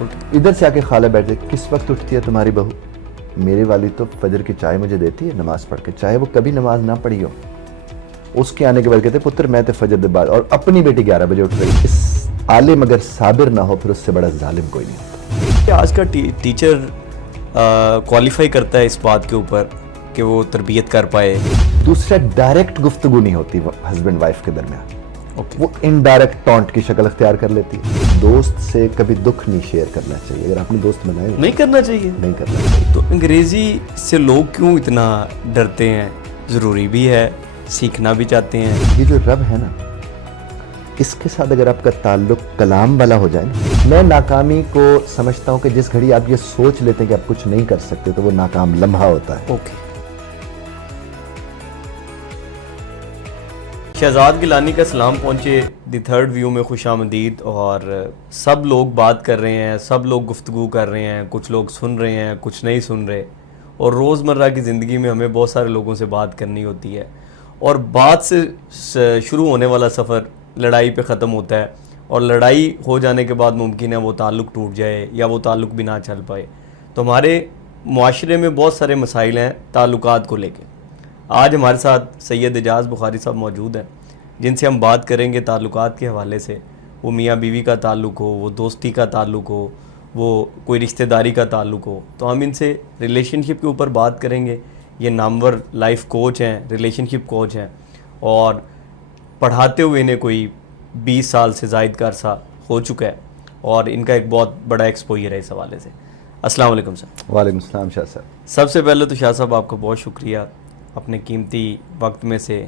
بالکل. ادھر سے آ کے خالہ بیٹھ جائے, کس وقت اٹھتی ہے تمہاری بہو؟ میری والد تو فجر کی چائے مجھے دیتی ہے نماز پڑھ کے, چاہے وہ کبھی نماز نہ پڑھی ہو. اس کے آنے کے بعد کہتے پتر میں تے فجر دے بعد, اور اپنی بیٹی 11 بجے اٹھ رہی. اس عالم اگر صابر نہ ہو پھر اس سے بڑا ظالم کوئی نہیں ہوتا. آج کا ٹیچر کوالیفائی کرتا ہے اس بات کے اوپر کہ وہ تربیت کر پائے. دوسرا, ڈائریکٹ گفتگو نہیں ہوتی ہسبینڈ وائف کے درمیان, وہ انڈائریکٹ ٹونٹ کی شکل اختیار کر لیتی ہے. دوست سے کبھی دکھ نہیں شیئر کرنا چاہیے, اگر آپ نے دوست بنائے نہیں کرنا چاہیے, نہیں کرنا چاہیے. تو انگریزی سے لوگ کیوں اتنا ڈرتے ہیں؟ ضروری بھی ہے, سیکھنا بھی چاہتے ہیں. یہ جو رب ہے نا, اس کے ساتھ اگر آپ کا تعلق کلام والا ہو جائے نا, میں ناکامی کو سمجھتا ہوں کہ جس گھڑی آپ یہ سوچ لیتے ہیں کہ آپ کچھ نہیں کر سکتے تو وہ ناکام لمحہ ہوتا ہے. اوکے. شہزاد گیلانی کا سلام پہنچے دی تھرڈ ویو میں خوش آمدید. اور سب لوگ بات کر رہے ہیں, سب لوگ گفتگو کر رہے ہیں, کچھ لوگ سن رہے ہیں, کچھ نہیں سن رہے. اور روزمرہ کی زندگی میں ہمیں بہت سارے لوگوں سے بات کرنی ہوتی ہے, اور بات سے شروع ہونے والا سفر لڑائی پہ ختم ہوتا ہے, اور لڑائی ہو جانے کے بعد ممکن ہے وہ تعلق ٹوٹ جائے یا وہ تعلق بھی نہ چل پائے. تو ہمارے معاشرے میں بہت سارے مسائل ہیں تعلقات کو لے کے. آج ہمارے ساتھ سید اعجاز بخاری صاحب موجود ہیں, جن سے ہم بات کریں گے تعلقات کے حوالے سے. وہ میاں بیوی کا تعلق ہو, وہ دوستی کا تعلق ہو, وہ کوئی رشتہ داری کا تعلق ہو, تو ہم ان سے ریلیشن شپ کے اوپر بات کریں گے. یہ نامور لائف کوچ ہیں, ریلیشن شپ کوچ ہیں, اور پڑھاتے ہوئے انہیں کوئی 20 سال سے زائد کا عرصہ ہو چکا ہے, اور ان کا ایک بہت بڑا ایکسپوجر ہے اس حوالے سے. السلام علیکم سر. وعلیکم السلام شاہ صاحب. سب سے پہلے تو شاہ صاحب آپ کا بہت شکریہ, اپنے قیمتی وقت میں سے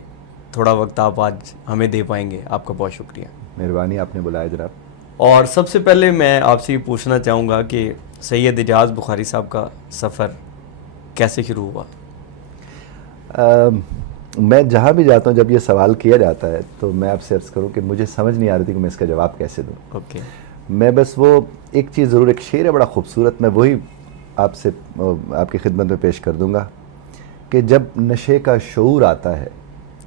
تھوڑا وقت آپ آج ہمیں دے پائیں گے, آپ کا بہت شکریہ. مہربانی, آپ نے بلایا جناب. اور سب سے پہلے میں آپ سے یہ پوچھنا چاہوں گا کہ سید اعجاز بخاری صاحب کا سفر کیسے شروع ہوا؟ میں جہاں بھی جاتا ہوں جب یہ سوال کیا جاتا ہے تو میں آپ سے عرض کروں کہ مجھے سمجھ نہیں آ رہی تھی کہ میں اس کا جواب کیسے دوں. اوکے. میں بس وہ ایک چیز ضرور, ایک شعر ہے بڑا خوبصورت, میں وہی آپ سے آپ کی خدمت میں پیش کر دوں گا کہ جب نشے کا شعور آتا ہے,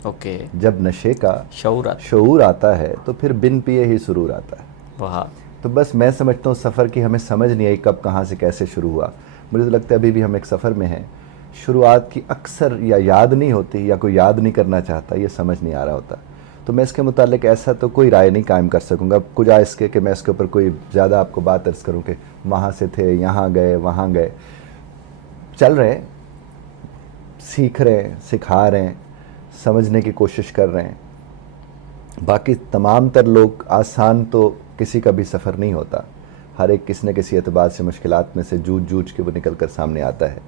اوکے, جب نشے کا شعور آتا ہے تو پھر بن پیے ہی سرور آتا ہے. واہ. تو بس میں سمجھتا ہوں سفر کی ہمیں سمجھ نہیں آئی کب کہاں سے کیسے شروع ہوا. مجھے تو لگتا ہے ابھی بھی ہم ایک سفر میں ہیں. شروعات کی اکثر یا یاد نہیں ہوتی یا کوئی یاد نہیں کرنا چاہتا, یہ سمجھ نہیں آ رہا ہوتا. تو میں اس کے متعلق ایسا تو کوئی رائے نہیں قائم کر سکوں گا کجا اس کے کہ میں اس کے اوپر کوئی زیادہ آپ کو بات عرض کروں کہ وہاں سے تھے, یہاں گئے, وہاں گئے. چل رہے ہیں, سیکھ رہے ہیں, سکھا رہے ہیں, سمجھنے کی کوشش کر رہے ہیں. باقی تمام تر لوگ, آسان تو کسی کا بھی سفر نہیں ہوتا, ہر ایک کسی نہ کسی اعتبار سے مشکلات میں سے جوجھ کے وہ نکل کر سامنے آتا ہے.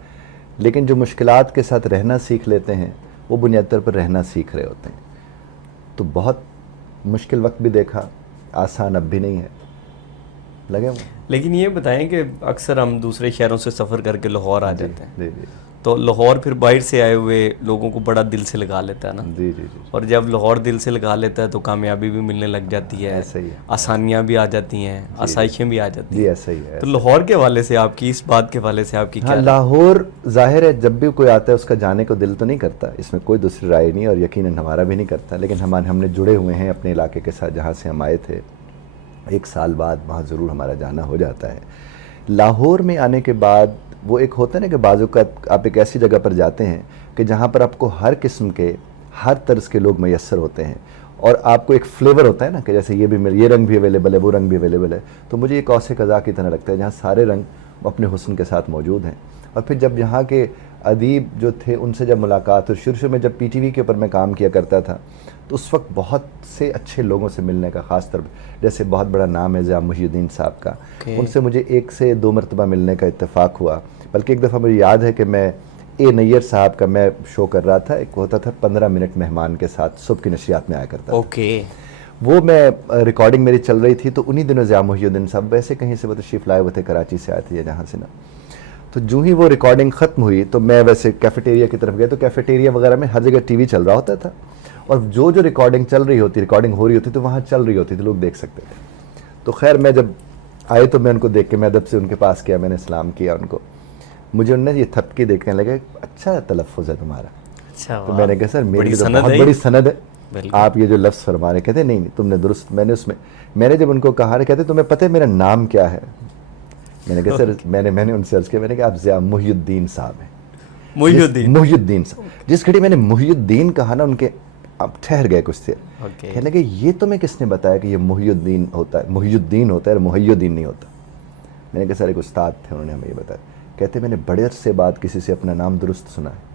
لیکن جو مشکلات کے ساتھ رہنا سیکھ لیتے ہیں وہ بنیادی طور پر رہنا سیکھ رہے ہوتے ہیں. تو بہت مشکل وقت بھی دیکھا, آسان اب بھی نہیں ہے, لگے ہوئے. لیکن یہ بتائیں کہ اکثر ہم دوسرے شہروں سے سفر کر کے لاہور آ جاتے ہیں. جی جی. تو لاہور پھر باہر سے آئے ہوئے لوگوں کو بڑا دل سے لگا لیتا ہے نا. جی جی جی. اور جب لاہور دل سے لگا لیتا ہے تو کامیابی بھی ملنے لگ جاتی ہے, ایسا ہی ہے, آسانیاں بھی آ جاتی ہیں, آسائشیں بھی آ جاتی ہیں. جی ایسا ہی ہے. تو لاہور کے حوالے سے آپ کی, اس بات کے حوالے سے آپ کی کیا؟ ہاں, لاہور ظاہر ہے جب بھی کوئی آتا ہے اس کا جانے کو دل تو نہیں کرتا, اس میں کوئی دوسری رائے نہیں, اور یقیناً ہمارا بھی نہیں کرتا. لیکن ہم نے جڑے ہوئے ہیں اپنے علاقے کے ساتھ, جہاں سے ہم آئے تھے. 1 سال بعد وہاں ضرور ہمارا جانا ہو جاتا ہے. لاہور میں آنے کے بعد وہ ایک ہوتا ہے نا کہ بعض اوقات آپ ایک ایسی جگہ پر جاتے ہیں کہ جہاں پر آپ کو ہر قسم کے, ہر طرز کے لوگ میسر ہوتے ہیں, اور آپ کو ایک فلیور ہوتا ہے نا کہ جیسے یہ رنگ بھی اویلیبل ہے, وہ رنگ بھی اویلیبل ہے. تو مجھے ایک قوس قزح کی طرح لگتا ہے جہاں سارے رنگ اپنے حسن کے ساتھ موجود ہیں. اور پھر جب یہاں کے ادیب جو تھے ان سے جب ملاقات, اور شروع میں جب پی ٹی وی کے اوپر میں کام کیا کرتا تھا تو اس وقت بہت سے اچھے لوگوں سے ملنے کا, خاص طور جیسے بہت بڑا نام ہے ضیاء محی الدین صاحب کا, ان سے مجھے 1 سے 2 مرتبہ ملنے کا اتفاق ہوا. بلکہ ایک دفعہ مجھے یاد ہے کہ میں اے نیئر صاحب کا میں شو کر رہا تھا, ایک ہوتا تھا 15 منٹ مہمان کے ساتھ, صبح کی نشریات میں آیا کرتا تھا. اوکے. وہ میں ریکارڈنگ میری چل رہی تھی, تو انہی دنوں ضیاء محی الدین صاحب ویسے کہیں سے وہ تشریف لائے ہوئے تھے, کراچی سے آئے تھے یا جہاں سے نا. تو جو ہی وہ ریکارڈنگ ختم ہوئی تو میں ویسے کیفیٹیریا کی طرف گیا, تو کیفیٹیریا وغیرہ میں ہر جگہ ٹی وی چل رہا ہوتا تھا, اور جو ریکارڈنگ چل رہی ہوتی, ریکارڈنگ ہو رہی ہوتی تو وہاں چل رہی ہوتی تھی, لوگ دیکھ سکتے تھے. تو خیر میں جب آئے تو میں ان کو دیکھ کے میں ادب سے ان کے پاس کیا, میں نے سلام کیا ان کو. مجھے انہوں نے یہ تھپکی دیکھنے لگے, اچھا تلفظ ہے تمہارا. اچھا. تو میں نے کہا سر میری تو بہت بڑی سند ہے, آپ یہ جو لفظ فرما رہے. کہتے نہیں تم نے درست, میں نے جب ان کو کہا, کہتے تمہیں پتہ ہے میرا نام کیا ہے؟ میں نے کہا سر میں نے ان سے عرض کیا، میں نے کہا آپ ضیاء محی الدین صاحب ہیں. محی الدین صاحب. جس گھڑی میں نے محی الدین کہا نا، ان کے اب ٹھہر گئے کچھ دیر. کہنے لگے یہ تمہیں کس نے بتایا کہ یہ محی الدین ہوتا ہے، محی الدین ہوتا ہے اور محی الدین نہیں ہوتا. میں نے کہا سر ایک استاد تھے، انہوں نے ہمیں یہ بتایا. کہتے میں نے بڑے عرصے بعد کسی سے اپنا نام درست سنا ہے.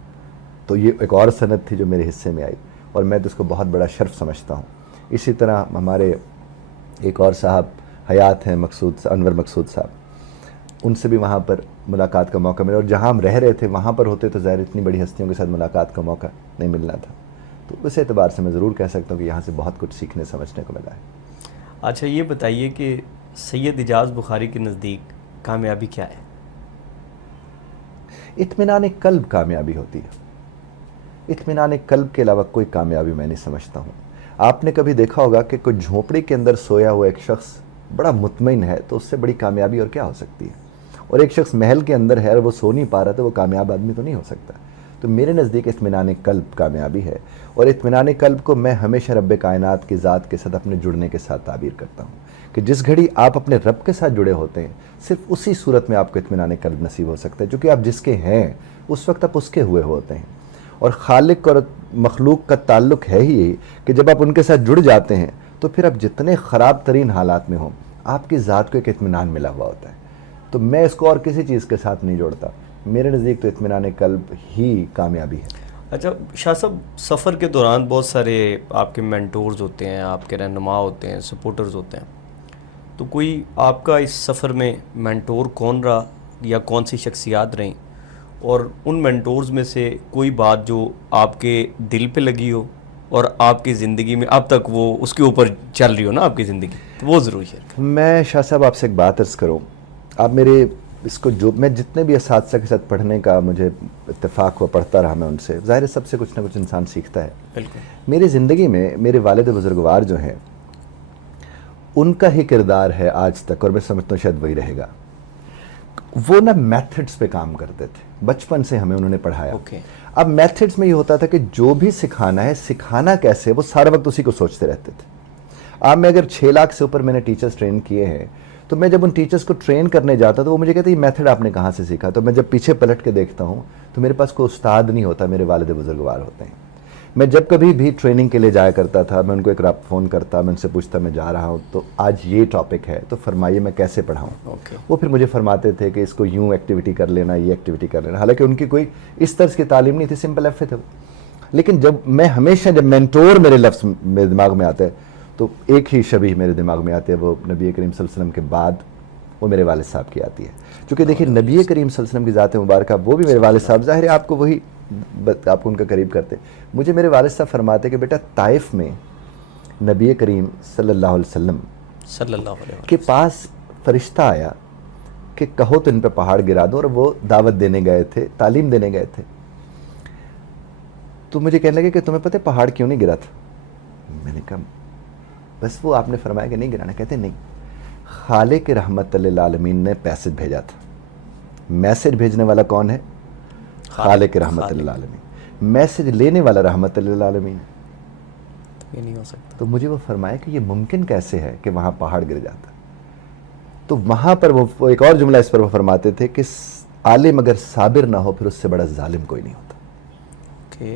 تو یہ ایک اور سند تھی جو میرے حصے میں آئی، اور میں تو اس کو بہت بڑا شرف سمجھتا ہوں. اسی طرح ہمارے ایک اور صاحب حیات ہیں، انور مقصود صاحب، ان سے بھی وہاں پر ملاقات کا موقع ملا، اور جہاں ہم رہ رہے تھے وہاں پر ہوتے تو ظاہر اتنی بڑی ہستیوں کے ساتھ ملاقات کا موقع نہیں ملنا تھا. تو اس اعتبار سے میں ضرور کہہ سکتا ہوں کہ یہاں سے بہت کچھ سیکھنے سمجھنے کو ملا ہے. اچھا یہ بتائیے کہ سید اجاز بخاری کے نزدیک کامیابی کیا ہے؟ اطمینان قلب کامیابی ہوتی ہے. اطمینان قلب کے علاوہ کوئی کامیابی میں نہیں سمجھتا ہوں. آپ نے کبھی دیکھا ہوگا کہ کوئی جھونپڑی کے اندر سویا ہوا ایک شخص بڑا مطمئن ہے، تو اس سے بڑی کامیابی اور کیا ہو سکتی ہے؟ اور ایک شخص محل کے اندر ہے اور وہ سو نہیں پا رہا، تو وہ کامیاب آدمی تو نہیں ہو سکتا. تو میرے نزدیک اطمینان قلب کامیابی ہے، اور اطمینان قلب کو میں ہمیشہ رب کائنات کی ذات کے ساتھ اپنے جڑنے کے ساتھ تعبیر کرتا ہوں کہ جس گھڑی آپ اپنے رب کے ساتھ جڑے ہوتے ہیں، صرف اسی صورت میں آپ کو اطمینان قلب نصیب ہو سکتا ہے، چونکہ آپ جس کے ہیں اس وقت آپ اس کے ہوئے ہوتے ہیں. اور خالق اور مخلوق کا تعلق ہے ہی یہی کہ جب آپ ان کے ساتھ جڑ جاتے ہیں تو پھر آپ جتنے خراب ترین حالات میں ہوں، آپ کی ذات کو ایک اطمینان ملا ہوا ہوتا ہے. تو میں اس کو اور کسی چیز کے ساتھ نہیں جوڑتا. میرے نزدیک تو اطمینان قلب ہی کامیابی ہے. اچھا شاہ صاحب، سفر کے دوران بہت سارے آپ کے مینٹورز ہوتے ہیں، آپ کے رہنما ہوتے ہیں، سپورٹرز ہوتے ہیں، تو کوئی آپ کا اس سفر میں مینٹور کون رہا یا کون سی شخصیات رہیں، اور ان مینٹورز میں سے کوئی بات جو آپ کے دل پہ لگی ہو اور آپ کی زندگی میں اب تک وہ اس کے اوپر چل رہی ہو نا آپ کی زندگی، تو وہ ضرور شیئر کریں. میں شاہ صاحب آپ سے ایک بات عرض کروں. آپ میرے اس کو جو میں جتنے بھی اساتذہ کے ساتھ پڑھنے کا مجھے اتفاق ہوا، پڑھتا رہا میں ان سے، ظاہر ہے سب سے کچھ نہ کچھ انسان سیکھتا ہے. بالکل. میری زندگی میں میرے والد بزرگوار جو ہیں، ان کا ہی کردار ہے آج تک، اور میں سمجھتا ہوں شاید وہی رہے گا. وہ نا میتھڈز پہ کام کرتے تھے، بچپن سے ہمیں انہوں نے پڑھایا. اب میتھڈز میں یہ ہوتا تھا کہ جو بھی سکھانا ہے، سکھانا کیسے، وہ سارا وقت اسی کو سوچتے رہتے تھے. اب میں اگر 6 لاکھ سے اوپر میں نے ٹیچرز ٹرین کیے ہیں، تو میں جب ان ٹیچرز کو ٹرین کرنے جاتا تو وہ مجھے کہتے ہیں یہ میتھڈ آپ نے کہاں سے سیکھا؟ تو میں جب پیچھے پلٹ کے دیکھتا ہوں تو میرے پاس کوئی استاد نہیں ہوتا، میرے والد بزرگوار ہوتے ہیں. میں جب کبھی بھی ٹریننگ کے لیے جایا کرتا تھا، میں ان کو ایک رابطہ فون کرتا، میں ان سے پوچھتا میں جا رہا ہوں تو آج یہ ٹاپک ہے تو فرمائیے میں کیسے پڑھاؤں. وہ پھر مجھے فرماتے تھے کہ اس کو یوں ایکٹیویٹی کر لینا، یہ ایکٹیویٹی کر لینا. حالانکہ ان کی کوئی اس طرز کی تعلیم نہیں تھی، سمپل ایف تھے. لیکن جب میں ہمیشہ جب مینٹور میرے لفظ میرے دماغ میں آتا ہے تو ایک ہی شبیہ میرے دماغ میں آتی ہے، وہ نبی کریم صلی اللہ علیہ وسلم کے بعد وہ میرے والد صاحب کی آتی ہے. چونکہ دیکھیے نبی کریم صلی اللہ علیہ وسلم کی ذات مبارکہ، وہ بھی میرے والد صاحب، ظاہر ہے آپ کو وہی آپ کو ان کا قریب کرتے. مجھے میرے والد صاحب فرماتے کہ بیٹا طائف میں نبی کریم صلی اللہ علیہ وسلم کے پاس فرشتہ آیا کہ کہو تو ان پہ پہاڑ گرا دو، اور وہ دعوت دینے گئے تھے، تعلیم دینے گئے تھے. تو مجھے کہنے لگے کہ تمہیں پتہ ہے پہاڑ کیوں نہیں گرا تھا؟ میں نے کہا بس وہ آپ نے فرمایا کہ نہیں گرانا. کہتے نہیں، خالق رحمت للعالمین نے پیسج بھیجا تھا. میسج بھیجنے والا کون ہے؟ خالق رحمت للعالمین. میسج لینے والا رحمت للعالمین. یہ نہیں ہو سکتا. تو مجھے وہ فرمایا کہ یہ ممکن کیسے ہے کہ وہاں پہاڑ گر جاتا. تو وہاں پر وہ ایک اور جملہ اس پر وہ فرماتے تھے کہ عالم اگر صابر نہ ہو پھر اس سے بڑا ظالم کوئی نہیں ہوتا.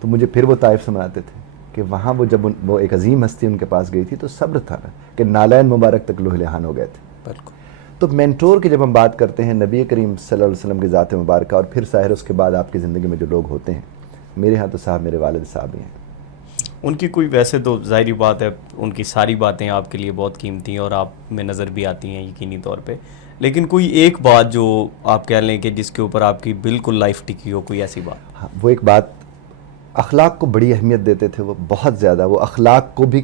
تو مجھے پھر وہ طائف سمجھاتے تھے کہ وہاں وہ جب وہ ایک عظیم ہستی ان کے پاس گئی تھی تو صبر تھا نا کہ نالین مبارک تک لوح لہان ہو گئے تھے. بالکل. تو مینٹور کی جب ہم بات کرتے ہیں نبی کریم صلی اللہ علیہ وسلم کی ذات مبارکہ، اور پھر ظاہر اس کے بعد آپ کی زندگی میں جو لوگ ہوتے ہیں، میرے ہاں تو صاحب میرے والد صاحب ہی ہیں. ان کی کوئی ویسے تو ظاہری بات ہے ان کی ساری باتیں آپ کے لیے بہت قیمتی ہیں اور آپ میں نظر بھی آتی ہیں یقینی طور پہ، لیکن کوئی ایک بات جو آپ کہہ لیں کہ جس کے اوپر آپ کی بالکل لائف ٹکی ہو، کوئی ایسی بات؟ ہاں، وہ ایک بات، اخلاق کو بڑی اہمیت دیتے تھے وہ، بہت زیادہ. وہ اخلاق کو بھی،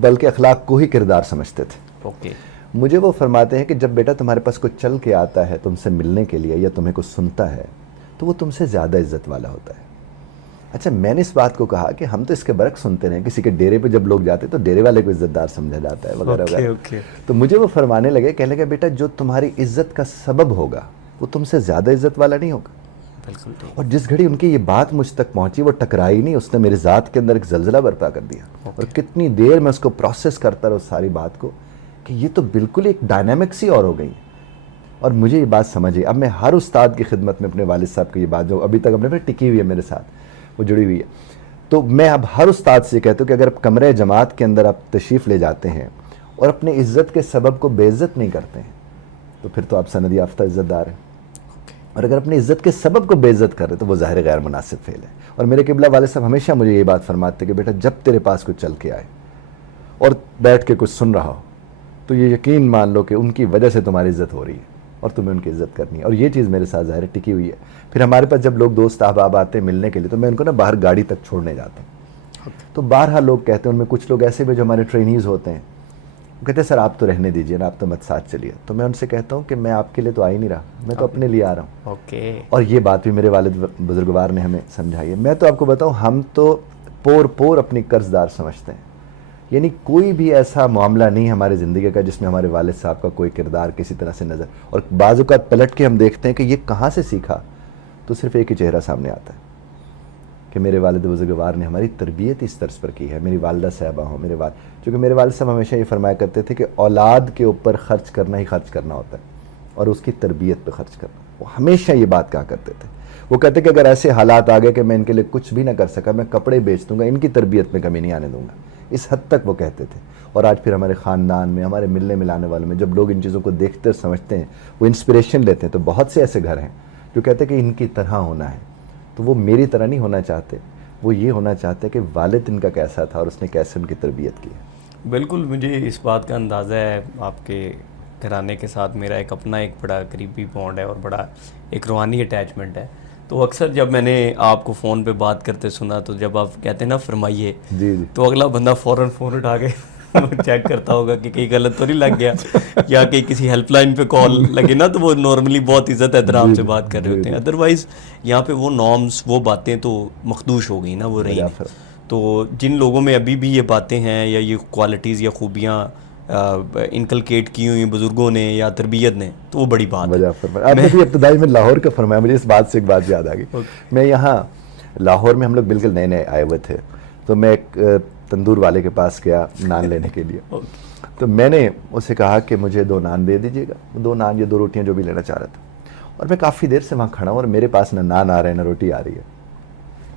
بلکہ اخلاق کو ہی کردار سمجھتے تھے. مجھے وہ فرماتے ہیں کہ جب بیٹا تمہارے پاس کوئی چل کے آتا ہے تم سے ملنے کے لیے یا تمہیں کچھ سنتا ہے تو وہ تم سے زیادہ عزت والا ہوتا ہے. اچھا میں نے اس بات کو کہا کہ ہم تو اس کے برعکس سنتے رہے، کسی کے ڈیرے پہ جب لوگ جاتے تو ڈیرے والے کو عزت دار سمجھا جاتا ہے وغیرہ وغیرہ. تو مجھے وہ فرمانے لگے، کہنے لگے بیٹا جو تمہاری عزت کا سبب ہوگا وہ تم سے زیادہ عزت والا نہیں ہوگا. بالکل. اور جس گھڑی ان کی یہ بات مجھ تک پہنچی وہ ٹکرائی نہیں، اس نے میری ذات کے اندر ایک زلزلہ برپا کر دیا. اور کتنی دیر میں اس کو پروسیس کرتا رہا اس ساری بات کو کہ یہ تو بالکل ایک ڈائنامکس ہی اور ہو گئی. اور مجھے یہ بات سمجھے. اب میں ہر استاد کی خدمت میں اپنے والد صاحب کی یہ بات جو ابھی تک اپنے پہ ٹکی ہوئی ہے میرے ساتھ وہ جڑی ہوئی ہے, تو میں اب ہر استاد سے کہتا ہوں کہ اگر آپ کمرہ جماعت کے اندر آپ تشریف لے جاتے ہیں اور اپنے عزت کے سبب کو بے عزت نہیں کرتے ہیں تو پھر تو آپ سند یافتہ عزت دار ہیں, اور اگر اپنی عزت کے سبب کو بے عزت کر رہے تو وہ ظاہر غیر مناسب فعل ہے. اور میرے قبلہ والد صاحب ہمیشہ مجھے یہ بات فرماتے کہ بیٹا جب تیرے پاس کچھ چل کے آئے اور بیٹھ کے کچھ سن رہا ہو تو یہ یقین مان لو کہ ان کی وجہ سے تمہاری عزت ہو رہی ہے اور تمہیں ان کی عزت کرنی ہے. اور یہ چیز میرے ساتھ ظاہر ٹکی ہوئی ہے. پھر ہمارے پاس جب لوگ دوست احباب آتے ہیں ملنے کے لیے تو میں ان کو نا باہر گاڑی تک چھوڑنے جاتا ہوں. تو بارہا لوگ کہتے ہیں, ان میں کچھ لوگ ایسے بھی جو ہمارے ٹرینیز ہوتے ہیں, وہ کہتے ہیں سر آپ تو رہنے دیجئے نا, آپ تو مت ساتھ چلیے. تو میں ان سے کہتا ہوں کہ میں آپ کے لیے تو آ ہی نہیں رہا, میں تو اپنے لیے آ رہا ہوں. اور یہ بات بھی میرے والد بزرگوار نے ہمیں سمجھائی ہے. میں تو آپ کو بتاؤں ہم تو پور اپنی قرض دار سمجھتے ہیں, یعنی کوئی بھی ایسا معاملہ نہیں ہماری زندگی کا جس میں ہمارے والد صاحب کا کوئی کردار کسی طرح سے نظر, اور بعض اوقات پلٹ کے ہم دیکھتے ہیں کہ یہ کہاں سے سیکھا, تو صرف ایک ہی چہرہ سامنے آتا ہے کہ میرے والد بزرگوار نے ہماری تربیت اس طرز پر کی ہے. میری والدہ صاحبہ ہوں, میرے والد, چونکہ میرے والد صاحب ہمیشہ یہ فرمایا کرتے تھے کہ اولاد کے اوپر خرچ کرنا ہی خرچ کرنا ہوتا ہے اور اس کی تربیت پہ خرچ کرنا. وہ ہمیشہ یہ بات کہا کرتے تھے. وہ کہتے کہ اگر ایسے حالات آ گئے کہ میں ان کے لیے کچھ بھی نہ کر سکا, میں کپڑے بیچ دوں گا, ان کی تربیت میں کمی نہیں آنے دوں گا. اس حد تک وہ کہتے تھے. اور آج پھر ہمارے خاندان میں, ہمارے ملنے ملانے والوں میں جب لوگ ان چیزوں کو دیکھتے اور سمجھتے ہیں, وہ انسپریشن لیتے ہیں, تو بہت سے ایسے گھر ہیں جو کہتے ہیں کہ ان کی طرح ہونا ہے. تو وہ میری طرح نہیں ہونا چاہتے, وہ یہ ہونا چاہتے کہ والد ان کا کیسا تھا اور اس نے کیسے ان کی تربیت کی. بالکل, مجھے اس بات کا اندازہ ہے. آپ کے گھرانے کے ساتھ میرا ایک اپنا ایک بڑا قریبی بانڈ ہے اور بڑا ایک روحانی اٹیچمنٹ ہے. تو اکثر جب میں نے آپ کو فون پہ بات کرتے سنا تو جب آپ کہتے ہیں نا فرمائیے, جی تو اگلا بندہ فوراً فون اٹھا کے چیک کرتا ہوگا کہ کہیں غلط تو نہیں لگ گیا, یا کہ کسی ہیلپ لائن پہ کال لگے نا تو وہ نارملی بہت عزت احترام سے بات کر رہے ہوتے ہیں. ادروائز یہاں پہ وہ نارمز, وہ باتیں تو مخدوش ہو گئی نا, وہ رہی نہیں. تو جن لوگوں میں ابھی بھی یہ باتیں ہیں یا یہ کوالٹیز یا خوبیاں انکلکیٹ کی ہوئی بزرگوں نے یا تربیت نے, تو وہ بڑی بات ہے. آپ نے بھی ابتدائی میں لاہور کا فرمایا, مجھے اس بات سے ایک بات یاد آ گئی. میں یہاں لاہور میں ہم لوگ بالکل نئے نئے آئے ہوئے تھے, تو میں ایک تندور والے کے پاس گیا نان لینے کے لیے. تو میں نے اسے کہا کہ مجھے 2 نان دے دیجیے گا, 2 نان یا 2 روٹیاں جو بھی لینا چاہ رہا تھا. اور میں کافی دیر سے وہاں کھڑا ہوں اور میرے پاس نہ نان آ رہے ہیں نہ روٹی آ رہی ہے.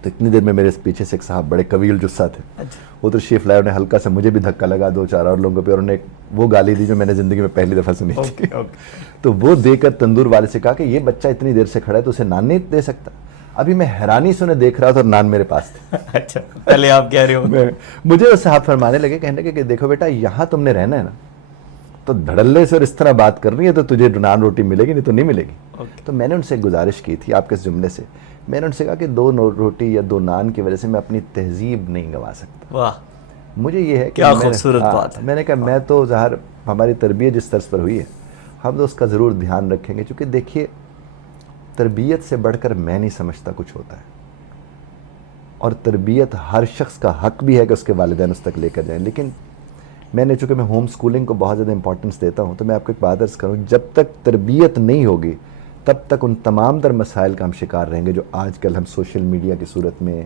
تو اتنی دیر میں میرے پیچھے سے ایک صاحب بڑے قویل جثہ تھے, وہ تو شیف لائے, انہیں ہلکا سا مجھے بھی دھکا لگا, 2-4 اور لوگوں پہ, اور انہیں وہ گالی دی جو میں نے زندگی میں پہلی دفعہ سنی تھی. تو وہ دے کر تندور والے سے کہا کہ یہ بچہ اتنی دیر سے کھڑا ہے تو اسے نان نہیں دے سکتا. ابھی میں حیرانی سے انہیں دیکھ رہا تھا اور نان میرے پاس تھے. اچھا, پہلے آپ کہہ رہے ہو. مجھے وہ صاحب فرمانے لگے, کہنے لگے کہ دیکھو بیٹا یہاں تم نے رہنا ہے نا, تو دھڑلے سے اور اس طرح بات کرنی ہے تو تجھے نان روٹی ملے گی, نہیں تو نہیں ملے گی. تو میں نے ان سے گزارش کی تھی آپ کے اس جملے سے, میں نے ان سے کہا کہ 2 روٹی یا 2 نان کی وجہ سے میں اپنی تہذیب نہیں گنوا سکتا. واہ, مجھے یہ ہے کہ کیا خوبصورت بات ہے. میں نے کہا میں تو ظاہر ہماری تربیت جس طرز پر ہوئی ہے ہم تو اس کا ضرور دھیان رکھیں گے, چونکہ دیکھیے تربیت سے بڑھ کر میں نہیں سمجھتا کچھ ہوتا ہے, اور تربیت ہر شخص کا حق بھی ہے کہ اس کے والدین اس تک لے کر جائیں. لیکن میں نے, چونکہ میں ہوم سکولنگ کو بہت زیادہ امپورٹنس دیتا ہوں, تو میں آپ کو ایک بات عرض کروں, جب تک تربیت نہیں ہوگی تب تک ان تمام تر مسائل کا ہم شکار رہیں گے جو آج کل ہم سوشل میڈیا کی صورت میں,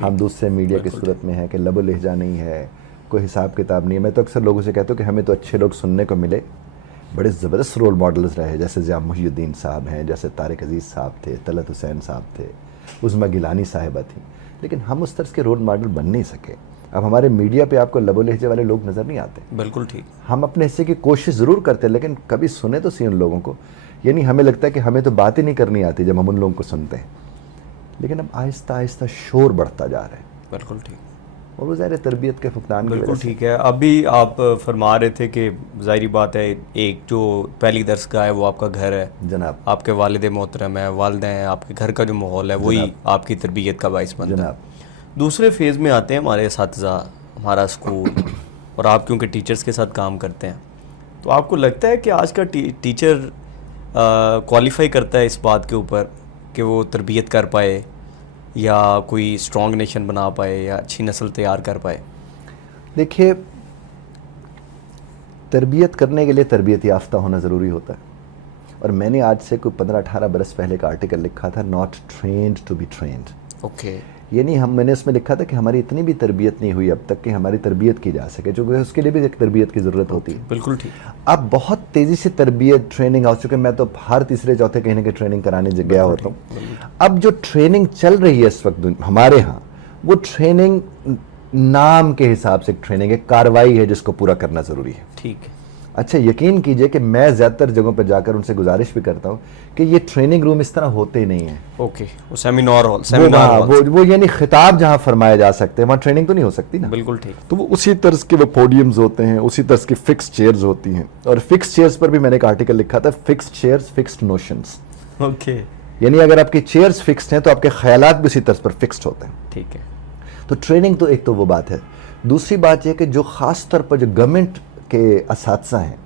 ہم دوسرے میڈیا کی صورت میں ہیں کہ لب و لہجہ نہیں ہے, کوئی حساب کتاب نہیں ہے. میں تو اکثر لوگوں سے کہتا ہوں کہ ہمیں تو اچھے لوگ سننے کو ملے, بڑے زبردست رول ماڈلز رہے, جیسے ضیاء محی الدین صاحب ہیں, جیسے طارق عزیز صاحب تھے, طلعت حسین صاحب تھے, عظمیٰ گیلانی صاحبہ تھیں, لیکن ہم اس طرح کے رول ماڈل بن نہیں سکے. اب ہمارے میڈیا پہ آپ کو لب و لہجے والے لوگ نظر نہیں آتے. بالکل ٹھیک. ہم اپنے حصے کی کوشش ضرور کرتے ہیں, لیکن کبھی سنے تو سی ان لوگوں کو, یعنی ہمیں لگتا ہے کہ ہمیں تو بات ہی نہیں کرنی آتی جب ہم ان لوگوں کو سنتے ہیں. لیکن اب آہستہ آہستہ شور بڑھتا جا رہا ہے. بالکل ٹھیک. اور وہ ظاہر تربیت کے فقدان کی وجہ سے. بالکل ٹھیک ہے. ابھی آپ فرما رہے تھے کہ ظاہری بات ہے, ایک جو پہلی درسگاہ ہے وہ آپ کا گھر ہے جناب, آپ کے والد محترم ہیں, والدہ ہیں, آپ کے گھر کا جو ماحول ہے وہی آپ کی تربیت کا باعث بنتا ہے. دوسرے فیز میں آتے ہیں ہمارے اساتذہ, ہمارا اسکول, اور آپ کیونکہ ٹیچرز کے ساتھ کام کرتے ہیں, تو آپ کو لگتا ہے کہ آج کا ٹیچر کوالیفائی کرتا ہے اس بات کے اوپر کہ وہ تربیت کر پائے یا کوئی اسٹرانگ نیشن بنا پائے یا اچھی نسل تیار کر پائے؟ دیکھیے, تربیت کرنے کے لیے تربیت یافتہ ہونا ضروری ہوتا ہے, اور میں نے آج سے کوئی 15-18 برس پہلے ایک آرٹیکل لکھا تھا, not trained to be trained. Okay. یعنی میں نے اس میں لکھا تھا کہ ہماری اتنی بھی تربیت نہیں ہوئی اب تک کہ ہماری تربیت کی جا سکے، چونکہ اس کے لیے بھی ایک تربیت کی ضرورت ہوتی ہے. بالکل ٹھیک. اب بہت تیزی سے تربیت ٹریننگ ہاؤس، چونکہ میں تو ہر تیسرے چوتھے کہیں نہ کہیں ٹریننگ کرانے گیا ہوتا ہوں. اب جو ٹریننگ چل رہی ہے اس وقت ہمارے ہاں، وہ ٹریننگ نام کے حساب سے ٹریننگ ہے، کاروائی ہے جس کو پورا کرنا ضروری ہے. ٹھیک ہے. اچھا یقین کیجئے کہ میں زیادہ تر جگہوں پہ جا کر ان سے گزارش بھی کرتا ہوں کہ یہ ٹریننگ روم اس طرح ہوتے ہی نہیں ہیں. اوکے. وہ سیمینار ہال، وہ یعنی خطاب جہاں فرمائے جا سکتے ہیں وہاں ٹریننگ تو نہیں ہو سکتی نا. بالکل ٹھیک. تو وہ اسی طرز کے وہ پوڈیمز ہوتے ہیں، اسی طرز کی فکس چیئرز ہوتی ہیں. اور فکس چیئرز پر بھی میں نے ایک آرٹیکل لکھا تھا، fix chairs fixed notions. Okay. یعنی اگر آپ کی چیئرز فکسڈ ہیں تو آپ کے خیالات بھی اسی طرز پر فکسڈ ہوتے ہیں. ٹھیک ہے. تو ٹریننگ تو ایک تو وہ بات ہے. دوسری بات یہ کہ جو خاص طور پر جو گورنمنٹ کے اساتذہ ہیں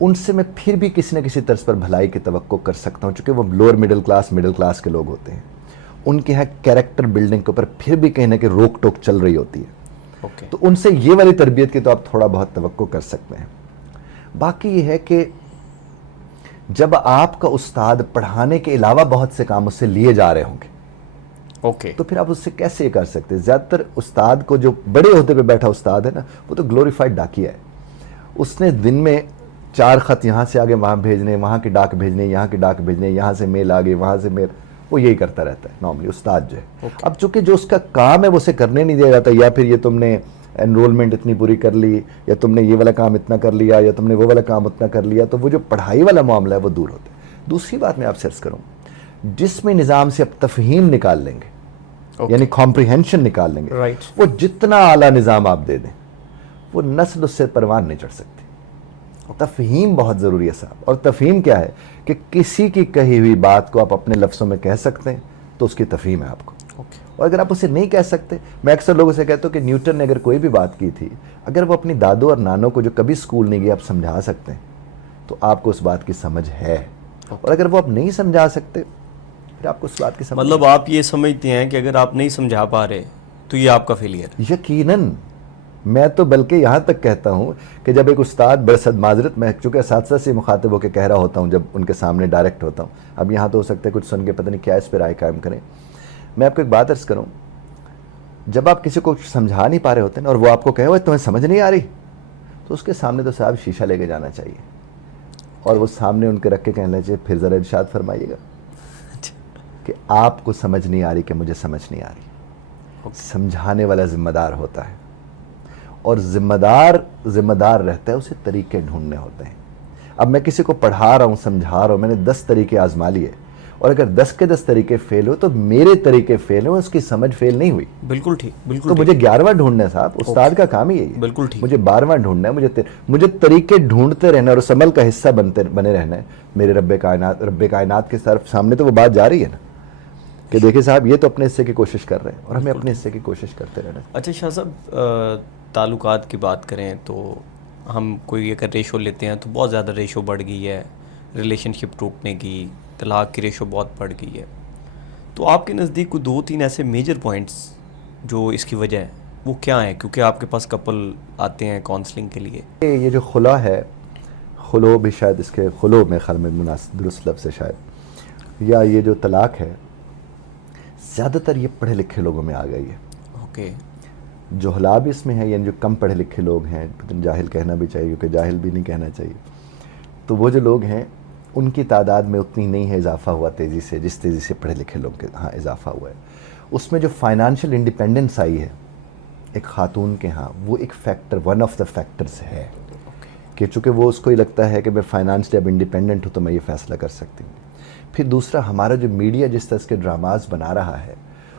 ان سے میں پھر بھی کسی نہ کسی طرز پر بھلائی کی توقع کر سکتا ہوں، چونکہ وہ لوور مڈل کلاس کے لوگ ہوتے ہیں. ان کے ہاں کیریکٹر بلڈنگ کے اوپر پھر بھی کہیں نہ کہ روک ٹوک چل رہی ہوتی ہے. اوکے. تو ان سے یہ والی تربیت کی تو آپ تھوڑا بہت توقع کر سکتے ہیں. باقی یہ ہے کہ جب آپ کا استاد پڑھانے کے علاوہ بہت سے کام اس سے لیے جا رہے ہوں گے، اوکے، تو پھر آپ اس سے کیسے یہ کر سکتے ہیں؟ زیادہ تر استاد کو جو بڑے عہدے پہ بیٹھا استاد ہے نا، وہ تو گلوریفائڈ ڈاکیا ہے. اس نے دن میں 4 خط یہاں سے آگے وہاں بھیجنے، وہاں کی ڈاک بھیجنے، یہاں کی ڈاک بھیجنے، یہاں سے میل آگے، وہاں سے میل، وہ یہی کرتا رہتا ہے نارملی استاد جو ہے. اب چونکہ جو اس کا کام ہے وہ اسے کرنے نہیں دیا جاتا، یا پھر یہ تم نے انرولمنٹ اتنی پوری کر لی، یا تم نے یہ والا کام اتنا کر لیا، یا تم نے وہ والا کام اتنا کر لیا، تو وہ جو پڑھائی والا معاملہ ہے وہ دور ہوتا ہے. دوسری بات میں آپ سے عرض کروں، جس میں نظام سے اب تفہیم نکال لیں گے، یعنی کمپریہنشن نکال لیں گے، وہ جتنا اعلیٰ نظام آپ دے دیں وہ نسل اس سے پروان نہیں چڑھ سکتی. تفہیم بہت ضروری ہے صاحب. اور تفہیم کیا ہے کہ کسی کی کہی ہوئی بات کو آپ اپنے لفظوں میں کہہ سکتے ہیں تو اس کی تفہیم ہے آپ کو. اور اگر آپ اسے نہیں کہہ سکتے، میں اکثر لوگوں سے کہتا ہوں کہ نیوٹن نے اگر کوئی بھی بات کی تھی، اگر وہ اپنی دادوں اور نانوں کو جو کبھی اسکول نہیں گئے آپ سمجھا سکتے ہیں تو آپ کو اس بات کی سمجھ ہے. اور اگر وہ آپ نہیں سمجھا سکتے پھر آپ کو اس بات کی سمجھ، مطلب آپ یہ سمجھتے ہیں کہ اگر آپ نہیں سمجھا پا رہے تو یہ آپ کا فیلئر. یقیناً. میں تو بلکہ یہاں تک کہتا ہوں کہ جب ایک استاد برصد معذرت، میں چونکہ اساتذہ سے مخاطب ہو کے کہہ رہا ہوتا ہوں جب ان کے سامنے ڈائریکٹ ہوتا ہوں، اب یہاں تو ہو سکتا ہے کچھ سن کے پتہ نہیں کیا اس پہ رائے قائم کریں. میں آپ کو ایک بات عرض کروں، جب آپ کسی کو سمجھا نہیں پا رہے ہوتے ہیں اور وہ آپ کو کہے ہوئے تمہیں سمجھ نہیں آ رہی، تو اس کے سامنے تو صاحب شیشہ لے کے جانا چاہیے اور وہ سامنے ان کے رکھ کے کہنا چاہیے پھر ذرا ارشاد فرمائیے گا کہ آپ کو سمجھ نہیں آ رہی کہ مجھے سمجھ نہیں آ رہی. سمجھانے والا ذمہ دار ہوتا ہے، اور ذمہ دار رہتا ہے، اسے طریقے ڈھونڈنے ہوتے ہیں. اب میں کسی کو پڑھا رہا ہوں، سمجھا رہا ہوں، میں نے 10 طریقے آزما لیے، اور اگر 10 کے 10 طریقے فیل ہو تو میرے طریقے فیل ہوں، اس کی سمجھ فیل نہیں ہوئی. بالکل ٹھیک. بالکل. تو مجھے 11واں ڈھونڈنا ہے صاحب، استاد کا کام ہی یہی ہے. بالکل ٹھیک. مجھے 12واں ڈھونڈنا ہے، مجھے طریقے ڈھونڈتے رہنا اور اس عمل کا حصہ بنے رہنا ہے. میرے رب کائنات کے سامنے تو وہ بات جاری ہے نا کہ دیکھیں صاحب یہ تو اپنے حصے کی کوشش کر رہے ہیں اور ہمیں اپنے حصے کی کوشش کرتے رہنا. اچھا شاہ صاحب، تعلقات کی بات کریں تو ہم کوئی اگر ریشو لیتے ہیں تو بہت زیادہ ریشو بڑھ گئی ہے، ریلیشن شپ ٹوٹنے کی، طلاق کی ریشو بہت بڑھ گئی ہے. تو آپ کے نزدیک کوئی 2-3 ایسے میجر پوائنٹس جو اس کی وجہ ہے وہ کیا ہیں؟ کیونکہ آپ کے پاس کپل آتے ہیں کاؤنسلنگ کے لیے. یہ جو خلا ہے، خلو بھی شاید اس کے خلو میں خیال میں مناسب درست لفظ ہے شاید، یا یہ جو طلاق ہے زیادہ تر یہ پڑھے لکھے لوگوں میں آ گئی ہے. اوکے. جوہلا بھی اس میں ہے، یعنی جو کم پڑھے لکھے لوگ ہیں، جاہل کہنا بھی چاہیے کیونکہ جاہل بھی نہیں کہنا چاہیے، تو وہ جو لوگ ہیں ان کی تعداد میں اتنی نہیں ہے اضافہ ہوا تیزی سے جس تیزی سے پڑھے لکھے لوگ کے ہاں اضافہ ہوا ہے. اس میں جو فائنانشیل انڈیپینڈنس آئی ہے ایک خاتون کے ہاں، وہ ایک factor, one of the factors ہے کہ چونکہ وہ اس کو ہی لگتا ہے کہ میں فائنانشلی اب انڈیپینڈنٹ ہوں تو میں یہ فیصلہ کر سکتی ہوں. پھر دوسرا، ہمارا جو میڈیا جس طرح کے ڈراماز بنا رہا ہے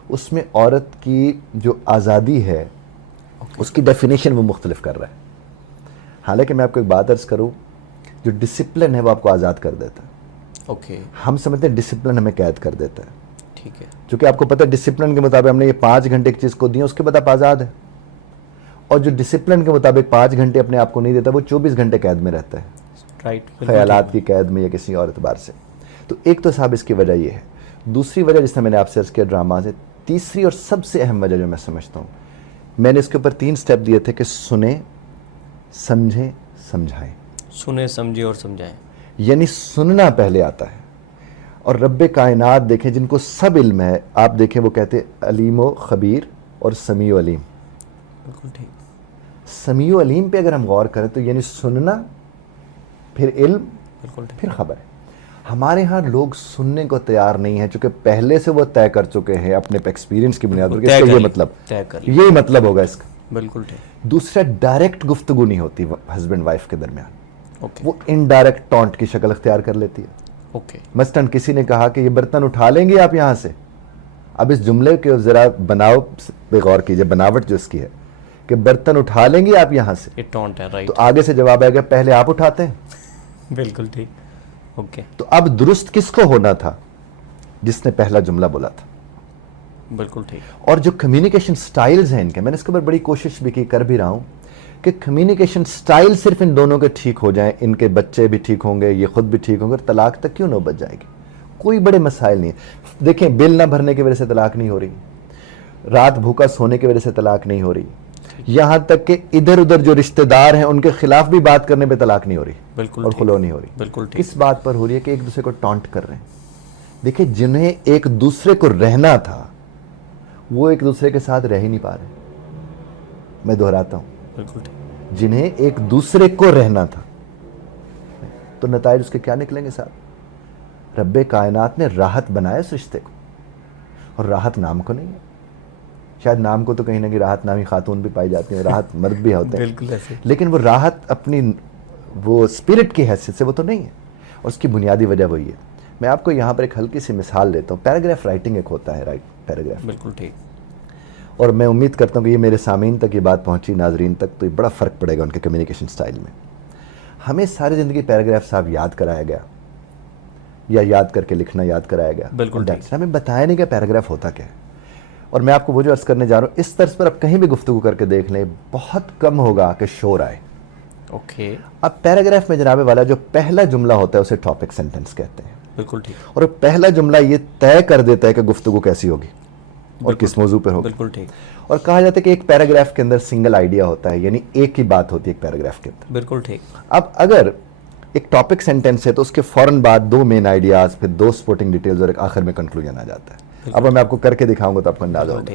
اس میں عورت کی جو آزادی ہے اس کی ڈیفینیشن وہ مختلف کر رہا ہے. حالانکہ میں آپ کو ایک بات عرض کروں، جو ڈسپلن ہے وہ آپ کو آزاد کر دیتا ہے. اوکے. ہم سمجھتے ہیں ڈسپلن ہمیں قید کر دیتا ہے. ٹھیک ہے. چونکہ آپ کو پتہ ہے ڈسپلن کے مطابق ہم نے یہ 5 گھنٹے ایک چیز کو دی، اس کے بعد آپ آزاد ہیں. اور جو ڈسپلن کے مطابق 5 گھنٹے اپنے آپ کو نہیں دیتا وہ 24 گھنٹے قید میں رہتا ہے. رائٹ. خیالات کی قید میں یا کسی اور اعتبار سے. تو ایک تو صاحب اس کی وجہ یہ ہے. دوسری وجہ جس نے میں نے آپ سے عرض کیا ڈراماز ہے. تیسری اور سب سے اہم وجہ جو میں سمجھتا ہوں، میں نے اس کے اوپر 3 سٹیپ دیے تھے کہ سنیں، سمجھیں، سمجھائیں. سنیں، سمجھیں اور سمجھائیں. یعنی سننا پہلے آتا ہے اور رب کائنات دیکھیں جن کو سب علم ہے, آپ دیکھیں وہ کہتے ہیں علیم و خبیر اور سمیع و علیم. بالکل ٹھیک. سمیع و علیم پہ اگر ہم غور کریں تو یعنی سننا پھر علم بالکل ٹھیک. پھر خبر ہے. ہمارے ہاں لوگ سننے کو تیار نہیں ہیں چونکہ پہلے سے وہ طے کر چکے ہیں اپنے ایکسپیرینس کی بنیاد پر کہ اس کا یہ مطلب, یہی مطلب ہوگا اس کا. بالکل ٹھیک. دوسرا, ڈائریکٹ گفتگو نہیں ہوتی ہسبینڈ وائف کے درمیان, اوکے. وہ انڈائریکٹ ٹونٹ کی شکل اختیار کر لیتی ہے. اوکے. مثلاً کسی نے کہا کہ یہ برتن اٹھا لیں گے آپ یہاں سے. اب اس جملے کے ذرا بناؤ پہ غور کیجئے, بناوٹ جو اس کی ہے کہ برتن اٹھا لیں گے آپ یہاں سے, یہ ٹونٹ ہے, رائٹ. تو آگے سے جواب آئے گا پہلے آپ اٹھاتے ہیں. بالکل ٹھیک. اوکے. تو اب درست کس کو ہونا تھا؟ جس نے پہلا جملہ بولا تھا. بالکل ٹھیک. اور جو کمیونیکیشن سٹائلز ہیں ان کے, میں نے اس کے اوپر بڑی کوشش بھی کی, کر بھی رہا ہوں کہ کمیونیکیشن سٹائل صرف ان دونوں کے ٹھیک ہو جائیں, ان کے بچے بھی ٹھیک ہوں گے, یہ خود بھی ٹھیک ہوں گے, طلاق تک کیوں نوبت جائے گی. کوئی بڑے مسائل نہیں ہیں. دیکھیں بل نہ بھرنے کی وجہ سے طلاق نہیں ہو رہی, رات بھوکا سونے کی وجہ سے طلاق نہیں ہو رہی, یہاں تک کہ ادھر ادھر جو رشتہ دار ہیں ان کے خلاف بھی بات کرنے پہ طلاق نہیں ہو رہی. بالکل. اور خلو نہیں ہو رہی. بالکل ٹھیک. کس بات پر ہو رہی ہے کہ ایک دوسرے کو ٹانٹ کر رہے ہیں. دیکھیں جنہیں ایک دوسرے کو رہنا تھا وہ ایک دوسرے کے ساتھ رہ ہی نہیں پا رہے. میں دہراتا ہوں, بالکل ٹھیک. جنہیں ایک دوسرے کو رہنا تھا, تو نتائج اس کے کیا نکلیں گے صاحب؟ رب کائنات نے راحت بنایا اس رشتے کو, اور راحت نام کو نہیں ہے. شاید نام کو تو کہیں نہ کہیں راحت نامی خاتون بھی پائی جاتی ہیں, راحت مرد بھی ہوتے ہیں, بالکل ایسے. لیکن وہ راحت اپنی وہ اسپرٹ کی حیثیت سے وہ تو نہیں ہے, اور اس کی بنیادی وجہ وہی ہے. میں آپ کو یہاں پر ایک ہلکی سی مثال دیتا ہوں. پیراگراف رائٹنگ ایک ہوتا ہے, رائٹ پیراگراف. بالکل ٹھیک. اور میں امید کرتا ہوں کہ یہ میرے سامعین تک یہ بات پہنچی, ناظرین تک, تو یہ بڑا فرق پڑے گا ان کے کمیونیکیشن سٹائل میں. ہمیں ساری زندگی پیراگراف صاحب یاد کرایا گیا, یا یاد کر کے لکھنا یاد کرایا گیا. بالکل ٹھیک. ہمیں بتایا نہیں کہ پیراگراف ہوتا کیا ہے. اور میں آپ کو وہ جو عرض کرنے جا رہا ہوں, اس طرز پر اب کہیں بھی گفتگو کر کے دیکھ لیں, بہت کم ہوگا کہ شور آئے. اوکے. اب پیراگراف میں جناب والا جو پہلا جملہ ہوتا ہے اسے ٹاپک سینٹنس کہتے ہیں. بالکل ٹھیک. اور پہلا جملہ یہ طے کر دیتا ہے کہ گفتگو کیسی ہوگی اور کس موضوع پر ہوگی. بالکل ٹھیک. اور کہا جاتا ہے کہ ایک پیراگراف کے اندر سنگل آئیڈیا ہوتا ہے, یعنی ایک ہی بات ہوتی ہے ایک پیراگراف کے اندر. بالکل ٹھیک. اب اگر ایک ٹاپک سینٹنس ہے تو اس کے فوراً بعد دو مین آئیڈیاز, پھر دو سپورٹنگ ڈیٹیلز, اور ایک آخر میں کنکلوژن آ جاتا ہے. اب میں آپ کو کر کے دکھاؤں گا تو آپ کو اندازہ ہوگا.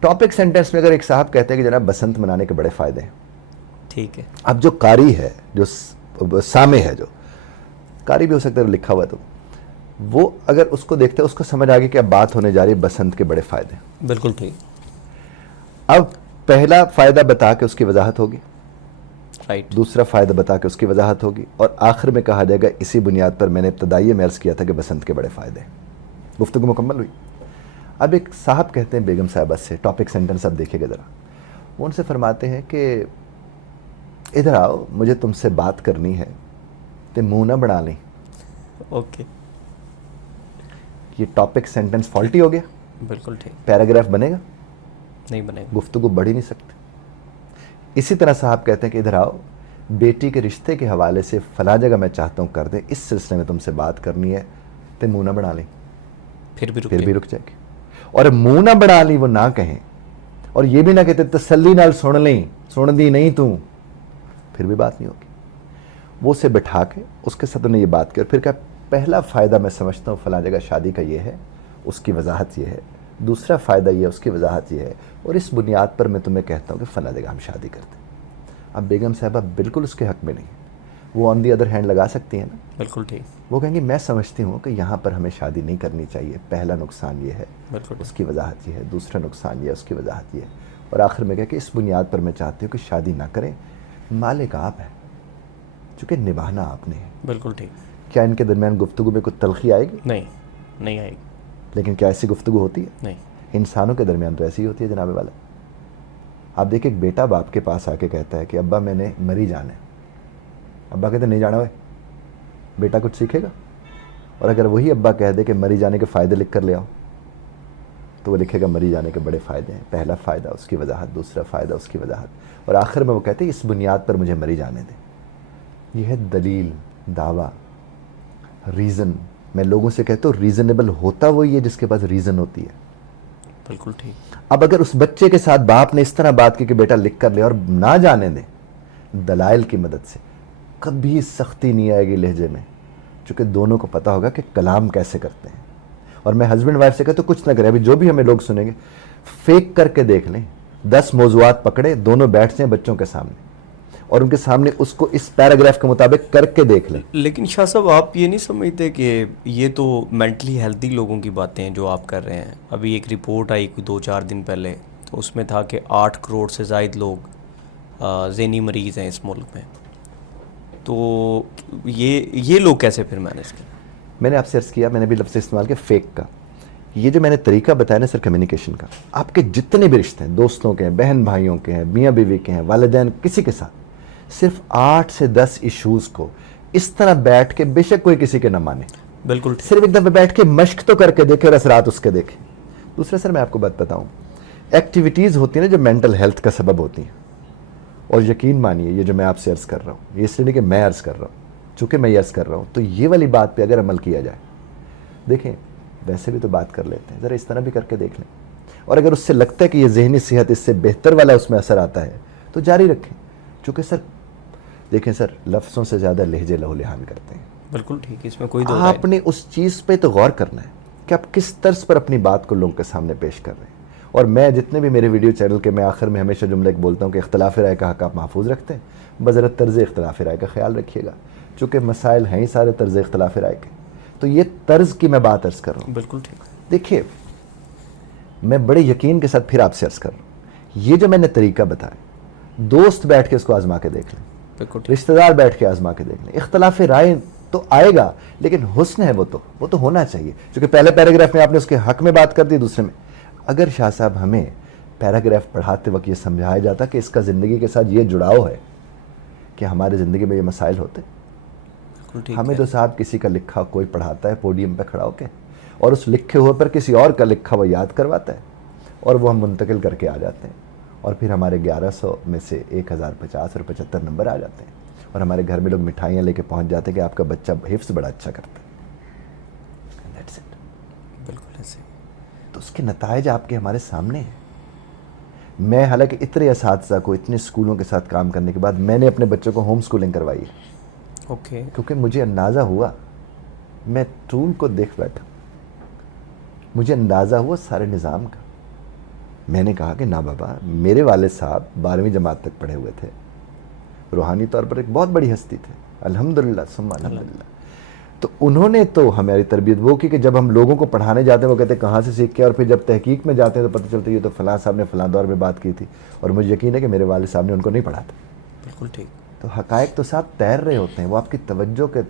ٹاپک سینٹنس میں اگر ایک صاحب کہتے ہیں کہ جناب بسنت منانے کے بڑے فائدے ہیں, ٹھیک ہے. اب جو قاری ہے, جو سامع ہے, جو قاری بھی ہو سکتا ہے لکھا ہوا, تو وہ اگر اس کو دیکھتے ہیں اس کو سمجھ آ گئی کہ اب بات ہونے جا رہی ہے بسنت کے بڑے فائدے. بالکل ٹھیک. اب پہلا فائدہ بتا کے اس کی وضاحت ہوگی, رائٹ. دوسرا فائدہ بتا کے اس کی وضاحت ہوگی, اور آخر میں کہا جائے گا اسی بنیاد پر میں نے ابتدائی میں عرض کیا تھا کہ بسنت کے بڑے فائدے. گفتگو مکمل ہوئی. اب ایک صاحب کہتے ہیں بیگم صاحبہ سے, ٹاپک سینٹنس اب دیکھیے گا ذرا, وہ ان سے فرماتے ہیں کہ ادھر آؤ, مجھے تم سے بات کرنی ہے, تے منہ نہ بنا لیں. اوکے. یہ ٹاپک سینٹنس فالٹی ہو گیا. بالکل ٹھیک. پیراگراف بنے گا نہیں بنے گا, گفتگو بڑھ ہی نہیں سکتی. اسی طرح صاحب کہتے ہیں کہ ادھر آؤ, بیٹی کے رشتے کے حوالے سے فلاں جگہ میں چاہتا ہوں کر دیں, اس سلسلے میں تم سے بات کرنی ہے, تے منہ نہ بنا لیں. پھر بھی رک جائے گی. اور منہ نہ بنا لی وہ نہ کہیں, اور یہ بھی نہ کہتے تسلی نال سن لیں, سن دی نہیں تو, پھر بھی بات نہیں ہوگی. وہ اسے بٹھا کے اس کے ساتھ انہیں یہ بات کی, اور پھر کہا پہلا فائدہ میں سمجھتا ہوں فلاں جگہ شادی کا یہ ہے, اس کی وضاحت یہ ہے, دوسرا فائدہ یہ ہے, اس کی وضاحت یہ ہے, اور اس بنیاد پر میں تمہیں کہتا ہوں کہ فلاں جگہ ہم شادی کرتے ہیں. اب بیگم صاحبہ بالکل اس کے حق میں نہیں, وہ آن دی ادر ہینڈ لگا سکتی ہیں نا. بالکل ٹھیک. وہ کہیں گے میں سمجھتی ہوں کہ یہاں پر ہمیں شادی نہیں کرنی چاہیے, پہلا نقصان یہ ہے, اس کی وضاحت یہ ہے, دوسرا نقصان یہ ہے, اس کی وضاحت یہ ہے, اور آخر میں کہا کہ اس بنیاد پر میں چاہتی ہوں کہ شادی نہ کریں, مالک آپ ہیں, چونکہ نبھانا آپ نے ہے. بالکل ٹھیک. کیا ان کے درمیان گفتگو میں کوئی تلخی آئے گی؟ نہیں آئے گی. لیکن کیا ایسی گفتگو ہوتی ہے؟ نہیں. انسانوں کے درمیان تو ایسی ہی ہوتی ہے جناب والا. آپ دیکھیں ایک بیٹا باپ کے پاس آ کے کہتا ہے کہ ابا میں نے مری جانا ہے, ابا کہتے ہیں نہیں جانا ہوئے, بیٹا کچھ سیکھے گا؟ اور اگر وہی ابا کہہ دے کہ مری جانے کے فائدے لکھ کر لے آؤ, تو وہ لکھے گا مری جانے کے بڑے فائدے ہیں, پہلا فائدہ اس کی وضاحت, دوسرا فائدہ اس کی وضاحت, اور آخر میں وہ کہتے ہیں اس بنیاد پر مجھے مری جانے دیں. یہ ہے دلیل, دعویٰ, ریزن. میں لوگوں سے کہتا ہوں ریزنیبل ہوتا وہی ہے جس کے پاس ریزن ہوتی ہے. بالکل ٹھیک. اب اگر اس بچے کے ساتھ باپ نے اس طرح بات کی کہ بیٹا لکھ کر لے اور نہ جانے دیں, دلائل کی مدد سے, کبھی سختی نہیں آئے گی لہجے میں, چونکہ دونوں کو پتہ ہوگا کہ کلام کیسے کرتے ہیں. اور میں ہسبینڈ وائف سے کہتا تو کچھ نہ کریں, ابھی جو بھی ہمیں لوگ سنیں گے فیک کر کے دیکھ لیں, 10 موضوعات پکڑے, دونوں بیٹھ جائیں بچوں کے سامنے اور ان کے سامنے اس کو اس پیراگراف کے مطابق کر کے دیکھ لیں. لیکن شاہ صاحب آپ یہ نہیں سمجھتے کہ یہ تو مینٹلی ہیلتھی لوگوں کی باتیں ہیں جو آپ کر رہے ہیں؟ ابھی ایک رپورٹ آئی کوئی 2-4 دن پہلے, تو اس میں تھا کہ 8 کروڑ سے زائد لوگ ذہنی مریض ہیں اس ملک میں, تو یہ لوگ کیسے پھر مینیج کریں؟ میں نے آپ سے عرض کیا, میں نے بھی لفظ استعمال کیا فیک کا. یہ جو میں نے طریقہ بتایا نا سر کمیونیکیشن کا, آپ کے جتنے بھی رشتے ہیں, دوستوں کے ہیں, بہن بھائیوں کے ہیں, میاں بیوی کے ہیں, والدین, کسی کے ساتھ, صرف 8 سے 10 ایشوز کو اس طرح بیٹھ کے, بے شک کوئی کسی کے نہ مانے, بالکل صرف ایک دفعہ بیٹھ کے مشق تو کر کے دیکھے اور اثرات اس کے دیکھیں. دوسرا سر میں آپ کو بات بتاؤں, ایکٹیویٹیز ہوتی ہیں نا جو مینٹل ہیلتھ کا سبب ہوتی ہیں, اور یقین مانیے یہ جو میں آپ سے عرض کر رہا ہوں, یہ اس لیے نہیں کہ میں عرض کر رہا ہوں, چونکہ میں یہ عرض کر رہا ہوں, تو یہ والی بات پہ اگر عمل کیا جائے, دیکھیں ویسے بھی تو بات کر لیتے ہیں, ذرا اس طرح بھی کر کے دیکھ لیں, اور اگر اس سے لگتا ہے کہ یہ ذہنی صحت اس سے بہتر والا اس میں اثر آتا ہے تو جاری رکھیں. چونکہ سر دیکھیں سر, لفظوں سے زیادہ لہجے لہو لہان کرتے ہیں. بالکل ٹھیک, اس میں کوئی دو رائے آپ نے اس چیز پہ تو غور کرنا ہے کہ آپ کس طرز پر اپنی بات کو لوگوں کے سامنے پیش کر رہے ہیں. اور میں جتنے بھی میرے ویڈیو چینل کے میں آخر میں ہمیشہ جملہ ایک بولتا ہوں کہ اختلاف رائے کا حق آپ محفوظ رکھتے ہیں, بذرت طرز اختلاف رائے کا خیال رکھیے گا, چونکہ مسائل ہیں ہی سارے طرز اختلاف رائے کے. تو یہ طرز کی میں بات عرض کر رہا ہوں. بالکل ٹھیک. دیکھیے میں بڑے یقین کے ساتھ پھر آپ سے عرض کر رہا ہوں, یہ جو میں نے طریقہ بتایا, دوست بیٹھ کے اس کو آزما کے دیکھ لیں, بالکل رشتہ دار بیٹھ کے آزما کے دیکھ لیں. اختلاف رائے تو آئے گا, لیکن حسن ہے وہ تو ہونا چاہیے, کیونکہ پہلے پیراگراف میں آپ نے اس کے حق میں بات کر دی, دوسرے میں اگر شاہ صاحب ہمیں پیراگراف پڑھاتے وقت یہ سمجھایا جاتا کہ اس کا زندگی کے ساتھ یہ جڑاؤ ہے کہ ہمارے زندگی میں یہ مسائل ہوتے, ہمیں تو صاحب کسی کا لکھا کوئی پڑھاتا ہے پوڈیم پہ کھڑا ہو کے, اور اس لکھے ہوئے پر کسی اور کا لکھا ہوا یاد کرواتا ہے, اور وہ ہم منتقل کر کے آ جاتے ہیں, اور پھر ہمارے 1100 میں سے 1050 اور 75 نمبر آ جاتے ہیں, اور ہمارے گھر میں لوگ مٹھائیاں لے کے پہنچ جاتے ہیں کہ آپ کا بچہ حفظ بڑا اچھا کرتا ہے. That's it. بالکل ایسے. تو اس کے نتائج آپ کے ہمارے سامنے ہیں. میں حالانکہ اتنے اساتذہ کو اتنے اسکولوں کے ساتھ کام کرنے کے بعد میں نے اپنے بچوں کو ہوم سکولنگ کروائی ہے. اوکے. کیونکہ مجھے اندازہ ہوا, میں ٹول کو دیکھ بیٹھا, مجھے اندازہ ہوا سارے نظام کا. میں نے کہا کہ نا بابا, میرے والد صاحب 12ویں جماعت تک پڑھے ہوئے تھے, روحانی طور پر ایک بہت بڑی ہستی تھے, الحمدللہ ثم الحمدللہ. تو انہوں نے تو ہماری تربیت وہ کی کہ جب ہم لوگوں کو پڑھانے جاتے ہیں وہ کہتے ہیں کہاں سے سیکھ کے, اور پھر جب تحقیق میں جاتے ہیں تو پتہ چلتا ہے یہ تو فلاں صاحب نے فلاں دور میں بات کی تھی, اور مجھے یقین ہے کہ میرے والد صاحب نے ان کو نہیں پڑھا تھا. بالکل ٹھیک. تو حقائق تو صاحب تیر رہے ہوتے ہیں, وہ آپ کی توجہ کے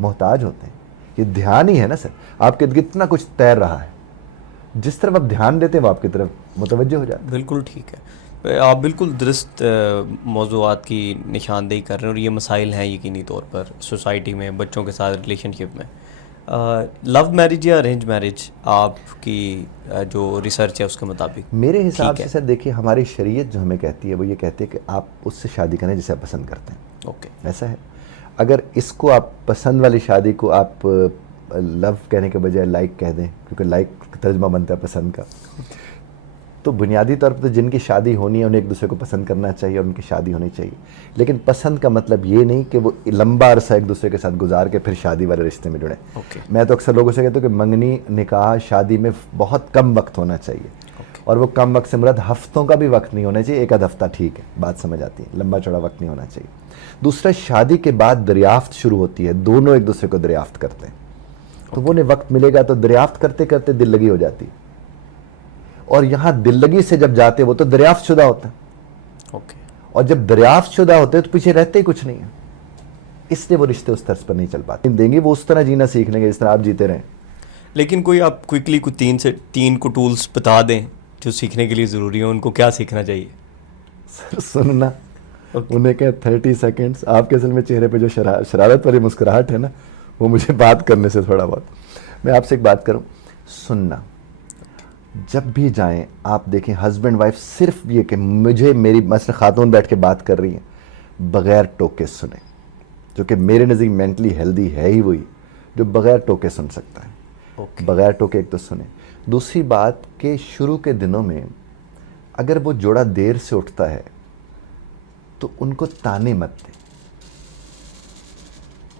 محتاج ہوتے ہیں. یہ دھیان ہی ہے نا سر, آپ کے کتنا کچھ تیر رہا ہے, جس طرف آپ دھیان دیتے ہیں وہ آپ کی طرف متوجہ ہو جاتے ہیں. بالکل ٹھیک ہے, آپ بالکل درست موضوعات کی نشاندہی کر رہے ہیں, اور یہ مسائل ہیں یقینی طور پر سوسائٹی میں, بچوں کے ساتھ ریلیشن شپ میں. لو میرج یا ارینج میرج آپ کی جو ریسرچ ہے اس کے مطابق؟ میرے حساب سے سر دیکھیے ہماری شریعت جو ہمیں کہتی ہے وہ یہ کہتی ہے کہ آپ اس سے شادی کریں جسے آپ پسند کرتے ہیں. اوکے. ایسا ہے, اگر اس کو آپ پسند والی شادی کو آپ لو کہنے کے بجائے لائک کہہ دیں, کیونکہ لائک ترجمہ بنتا ہے پسند کا, تو بنیادی طور پر جن کی شادی ہونی ہے انہیں ایک دوسرے کو پسند کرنا چاہیے اور ان کی شادی ہونی چاہیے. لیکن پسند کا مطلب یہ نہیں کہ وہ لمبا عرصہ ایک دوسرے کے ساتھ گزار کے پھر شادی والے رشتے میں جڑیں. میں تو اکثر لوگوں سے کہتا ہوں کہ منگنی نکاح شادی میں بہت کم وقت ہونا چاہیے, اور وہ کم وقت سے مراد ہفتوں کا بھی وقت نہیں ہونا چاہیے, ایک آدھ ہفتہ ٹھیک ہے, بات سمجھ آتی ہے, لمبا چوڑا وقت نہیں ہونا چاہیے. دوسرا, شادی کے بعد دریافت شروع ہوتی ہے, دونوں ایک دوسرے کو دریافت کرتے ہیں, تو وہ انہیں وقت ملے گا تو دریافت کرتے کرتے دل لگی ہو جاتی ہے, اور یہاں دل لگی سے جب جاتے وہ تو دریافت شدہ ہوتا ہے. اور جب دریافت شدہ ہوتے تو پیچھے رہتے ہی کچھ نہیں ہے, اس لیے وہ رشتے اس طرز پر نہیں چل پاتے. دیں گے وہ اس طرح جینا سیکھ لیں گے جس طرح آپ جیتے رہیں. لیکن کوئی آپ کوئکلی کوئی 3 کو ٹولز بتا دیں جو سیکھنے کے لیے ضروری ہیں, ان کو کیا سیکھنا چاہیے؟ سر سننا, انہیں کہ 30 سیکنڈز. آپ کے اصل میں چہرے پہ جو شرارت والی مسکراہٹ ہے نا, وہ مجھے بات کرنے سے تھوڑا بہت. میں آپ سے ایک بات کروں, سننا. جب بھی جائیں آپ دیکھیں ہسبینڈ وائف صرف یہ کہ مجھے میری مثلا خاتون بیٹھ کے بات کر رہی ہیں, بغیر ٹوکے سنیں, جو کہ میرے نزدیک مینٹلی ہیلدی ہے ہی وہی جو بغیر ٹوکے سن سکتا ہے. بغیر ٹوکے ایک تو سنیں. دوسری بات کہ شروع کے دنوں میں اگر وہ جوڑا دیر سے اٹھتا ہے تو ان کو تانے مت دیں,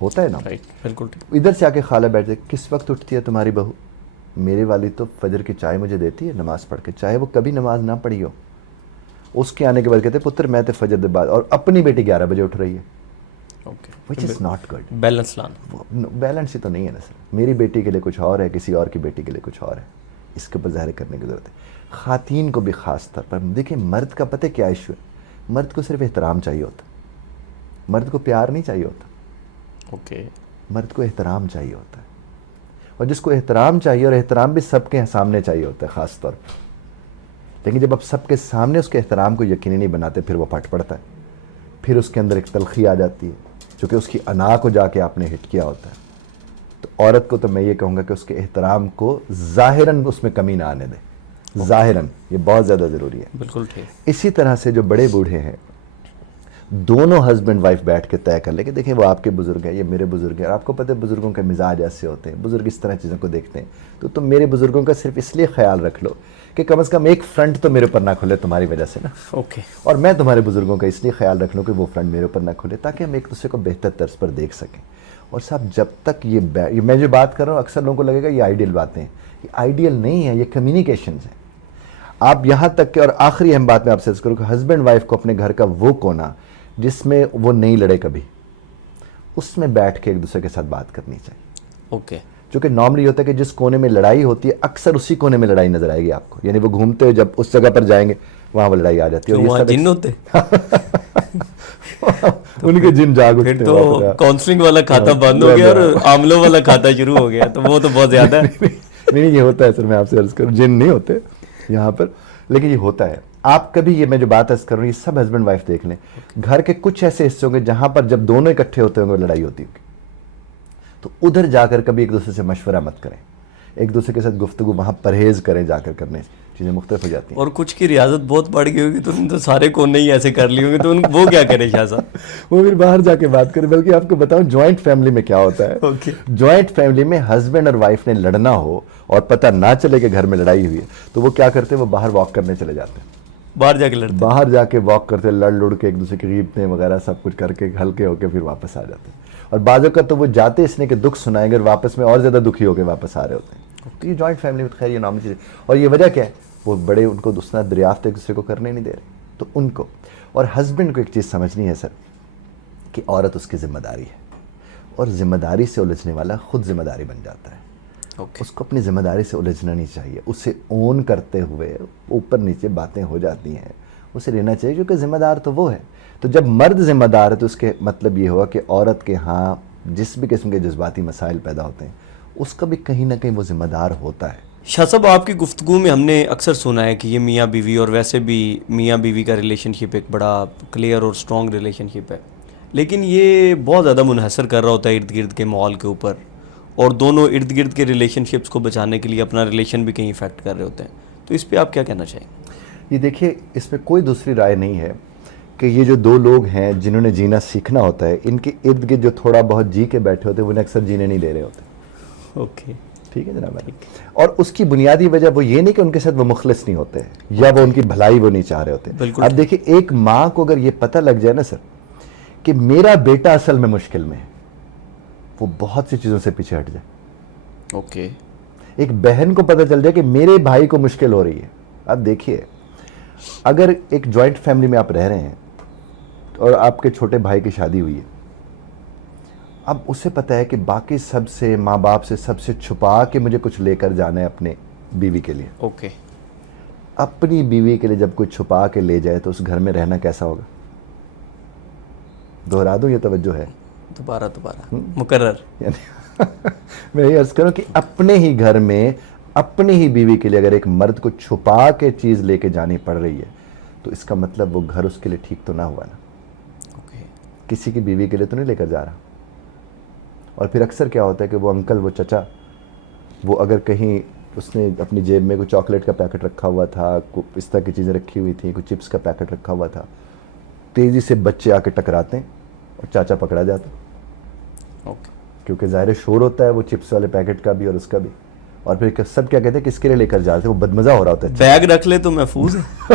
ہوتا ہے نا. بالکل. ادھر سے آ کے خالہ بیٹھ جائے, کس وقت اٹھتی ہے تمہاری بہو؟ میری والد تو فجر کی چائے مجھے دیتی ہے نماز پڑھ کے, چاہے وہ کبھی نماز نہ پڑھی ہو. اس کے آنے کے بعد کہتے ہیں پتر میں تے فجر دے بعد, اور اپنی بیٹی 11 بجے اٹھ رہی ہے. وچ از ناٹ گڈ. بیلنس لانا, بیلنس ہی تو نہیں ہے نا سر. میری بیٹی کے لیے کچھ اور ہے, کسی اور کی بیٹی کے لیے کچھ اور ہے. اس کے اوپر ظاہر کرنے کی ضرورت ہے. خواتین کو بھی خاص طور پر دیکھیں, مرد کا پتہ کیا ایشو ہے, مرد کو صرف احترام چاہیے ہوتا, مرد کو پیار نہیں چاہیے ہوتا. اوکے. مرد کو احترام چاہیے ہوتا ہے, اور جس کو احترام چاہیے, اور احترام بھی سب کے سامنے چاہیے ہوتا ہے خاص طور پر. لیکن جب آپ سب کے سامنے اس کے احترام کو یقینی نہیں بناتے, پھر وہ پھٹ پڑتا ہے, پھر اس کے اندر ایک تلخی آ جاتی ہے, چونکہ اس کی انا کو جا کے آپ نے ہٹ کیا ہوتا ہے. تو عورت کو تو میں یہ کہوں گا کہ اس کے احترام کو ظاہراً اس میں کمی نہ آنے دے, ظاہراً, یہ بہت زیادہ ضروری ہے. بالکل ٹھیک. اسی طرح سے جو بڑے بوڑھے ہیں, دونوں ہسبینڈ وائف بیٹھ کے طے کر لیں کہ دیکھیں وہ آپ کے بزرگ ہیں, یہ میرے بزرگ ہیں, اور آپ کو پتہ ہے بزرگوں کے مزاج ایسے ہوتے ہیں, بزرگ اس طرح چیزوں کو دیکھتے ہیں, تو تم میرے بزرگوں کا صرف اس لیے خیال رکھ لو کہ کم از کم ایک فرنٹ تو میرے اوپر نہ کھلے تمہاری وجہ سے نا. اوکے. اور میں تمہارے بزرگوں کا اس لیے خیال رکھ لوں کہ وہ فرنٹ میرے اوپر نہ کھلے, تاکہ ہم ایک دوسرے کو بہتر طرز پر دیکھ سکیں. اور صاحب جب تک یہ میں جو بات کر رہا ہوں, اکثر لوگوں کو لگے گا یہ آئیڈیل باتیں ہیں, یہ آئیڈیل نہیں ہے, یہ کمیونیکیشنز ہیں. آپ یہاں تک کہ, اور آخری اہم بات میں آپ سے عرض کروں کہ ہسبینڈ وائف کو اپنے گھر کا وہ کونا جس میں وہ نہیں لڑے کبھی, اس میں بیٹھ کے ایک دوسرے کے ساتھ بات کرنی چاہیے. اوکے. چونکہ نارملی ہوتا ہے کہ جس کونے میں لڑائی ہوتی ہے اکثر اسی کونے میں لڑائی نظر آئے گی آپ کو, یعنی وہ گھومتے ہوئے جب اس جگہ پر جائیں گے وہاں وہ لڑائی آ جاتی ہے. اور وہاں جن ہوتے ان کے جن جاگ اٹھتے ہیں. تو کاؤنسلنگ والا کھاتا بند ہو گیا اور عاملوں والا کھاتا شروع ہو گیا, تو وہ تو بہت زیادہ ہے. نہیں, یہ ہوتا ہے سر, میں آپ سے عرض کروں, جن نہیں ہوتے یہاں پر, لیکن یہ ہوتا ہے. آپ کبھی, یہ میں جو بات عرض کروں, یہ سب ہسبینڈ وائف دیکھ لیں, گھر کے کچھ ایسے حصے ہوں گے جہاں پر جب دونوں اکٹھے ہوتے ہوں گے لڑائی ہوتی ہوگی, تو ادھر جا کر کبھی ایک دوسرے سے مشورہ مت کریں, ایک دوسرے کے ساتھ گفتگو وہاں پرہیز کریں, جا کر کرنے چیزیں مختلف ہو جاتی ہیں. اور کچھ کی ریاضت بہت بڑھ گئی ہوگی, تو ان تو سارے کونے ہی ایسے کر لی ہوں گے, تو وہ کیا کرے شاہ صاحب؟ وہ پھر باہر جا کے بات کریں. بلکہ آپ کو بتاؤں جوائنٹ فیملی میں کیا ہوتا ہے. جوائنٹ فیملی میں ہسبینڈ اور وائف نے لڑنا ہو اور پتہ نہ چلے کہ گھر میں لڑائی ہوئی ہے, تو وہ کیا کرتے ہیں, وہ باہر واک کرنے چلے جاتے ہیں, باہر جا کے لڑتے, باہر جا کے واک کرتے, لڑ لڑ کے ایک دوسرے کی غیبتیں وغیرہ سب کچھ کر کے ہلکے ہو کے پھر واپس آ جاتے ہیں. اور بعض اوقات تو وہ جاتے اس لیے کہ دکھ سنائیں گے, اور واپس میں اور زیادہ دکھی ہو کے واپس آ رہے ہوتے ہیں. تو یہ جوائنٹ فیملی میں خیر یہ نارمل چیز ہے. اور یہ وجہ کیا ہے, وہ بڑے ان کو دوسرا دریافت ایک دوسرے کو کرنے نہیں دے رہے. تو ان کو اور ہسبینڈ کو ایک چیز سمجھنی ہے سر, کہ عورت اس کی ذمہ داری ہے, اور ذمہ داری سے الجھنے والا خود ذمہ داری بن جاتا ہے. اس کو اپنی ذمہ داری سے الجھنا نہیں چاہیے, اسے اون کرتے ہوئے اوپر نیچے باتیں ہو جاتی ہیں, اسے لینا چاہیے, کیونکہ ذمہ دار تو وہ ہے. تو جب مرد ذمہ دار ہے تو اس کے مطلب یہ ہوا کہ عورت کے ہاں جس بھی قسم کے جذباتی مسائل پیدا ہوتے ہیں اس کا بھی کہیں نہ کہیں وہ ذمہ دار ہوتا ہے. شاہ صاحب, آپ کی گفتگو میں ہم نے اکثر سنا ہے کہ یہ میاں بیوی, اور ویسے بھی میاں بیوی کا ریلیشن شپ ایک بڑا کلیئر اور اسٹرانگ ریلیشن شپ ہے, لیکن یہ بہت زیادہ منحصر کر رہا ہوتا ہے ارد گرد کے ماحول کے اوپر, اور دونوں ارد گرد کے ریلیشن شپس کو بچانے کے لیے اپنا ریلیشن بھی کہیں افیکٹ کر رہے ہوتے ہیں. تو اس پہ آپ کیا کہنا چاہیں گے؟ یہ دیکھیے, اس میں کوئی دوسری رائے نہیں ہے کہ یہ جو دو لوگ ہیں جنہوں نے جینا سیکھنا ہوتا ہے, ان کے ارد گرد جو تھوڑا بہت جی کے بیٹھے ہوتے ہیں وہ انہیں اکثر جینے نہیں دے رہے ہوتے. اوکے, ٹھیک ہے جناب. اور اس کی بنیادی وجہ وہ یہ نہیں کہ ان کے ساتھ وہ مخلص نہیں ہوتے یا وہ ان کی بھلائی وہ نہیں چاہ رہے ہوتے. اب دیکھیے, ایک ماں کو اگر یہ پتہ لگ جائے نا سر کہ میرا بیٹا اصل میں مشکل میں ہے, وہ بہت سی چیزوں سے پیچھے ہٹ جائے. اوکے. ایک بہن کو پتہ چل جائے کہ میرے بھائی کو مشکل ہو رہی ہے. اب دیکھیے, اگر ایک جوائنٹ فیملی میں آپ رہ رہے ہیں اور آپ کے چھوٹے بھائی کی شادی ہوئی ہے, اب اسے پتہ ہے کہ باقی سب سے, ماں باپ سے, سب سے چھپا کے مجھے کچھ لے کر جانا ہے اپنے بیوی کے لیے. اوکے. اپنی بیوی کے لیے جب کوئی چھپا کے لے جائے تو اس گھر میں رہنا کیسا ہوگا؟ دہرا دوں, یہ توجہ ہے, دوبارہ مکرر. یعنی میں یہ عرض کروں کہ اپنے ہی گھر میں اپنی ہی بیوی کے لیے اگر ایک مرد کو چھپا کے چیز لے کے جانی پڑ رہی ہے تو اس کا مطلب وہ گھر اس کے لیے ٹھیک تو نہ ہوا نا. کسی کی بیوی کے لیے تو نہیں لے کر جا رہا. اور پھر اکثر کیا ہوتا ہے کہ وہ انکل, وہ چچا, وہ اگر کہیں اس نے اپنی جیب میں کوئی چاکلیٹ کا پیکٹ رکھا ہوا تھا, کوئی اس طرح کی چیزیں رکھی ہوئی تھیں, کوئی چپس کا پیکٹ رکھا ہوا تھا, تیزی سے بچے آ کے ٹکراتے ہیں اور چاچا پکڑا جاتا ہے. کیونکہ ظاہر شور ہوتا ہے وہ چپس والے پیکٹ کا بھی اور اس کا بھی. اور پھر سب کیا کہتے ہیں کہ اس کے لیے لے کر جاتے ہیں, وہ بدمزہ ہو رہا ہوتا ہے. بیگ رکھ لے تو محفوظ ہے.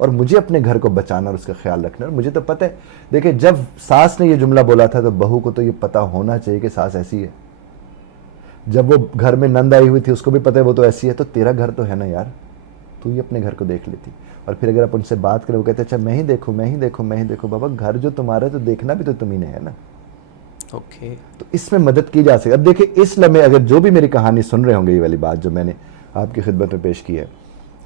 اور مجھے اپنے گھر کو بچانا اور اس کا خیال رکھنا. اور مجھے تو پتہ ہے, دیکھیں جب ساس نے یہ جملہ بولا تھا تو بہو کو تو یہ پتہ ہونا چاہیے کہ ساس ایسی ہے. جب وہ گھر میں نند آئی ہوئی تھی اس کو بھی پتہ ہے وہ تو ایسی ہے, تو تیرا گھر تو ہے نا یار, تو یہ اپنے گھر کو دیکھ لیتی. اور پھر اگر آپ ان سے بات کریں وہ کہتے ہیں اچھا میں ہی دیکھوں میں ہی دیکھوں میں ہی دیکھوں. بابا گھر جو تمہارا ہے تو دیکھنا بھی تو تمہیں نے ہے نا. اوکے, تو اس میں مدد کی جا سکتی. اب دیکھیں اس لمحے اگر جو بھی میری کہانی سن رہے ہوں گے, یہ والی بات جو میں نے آپ کی خدمت میں پیش کی ہے,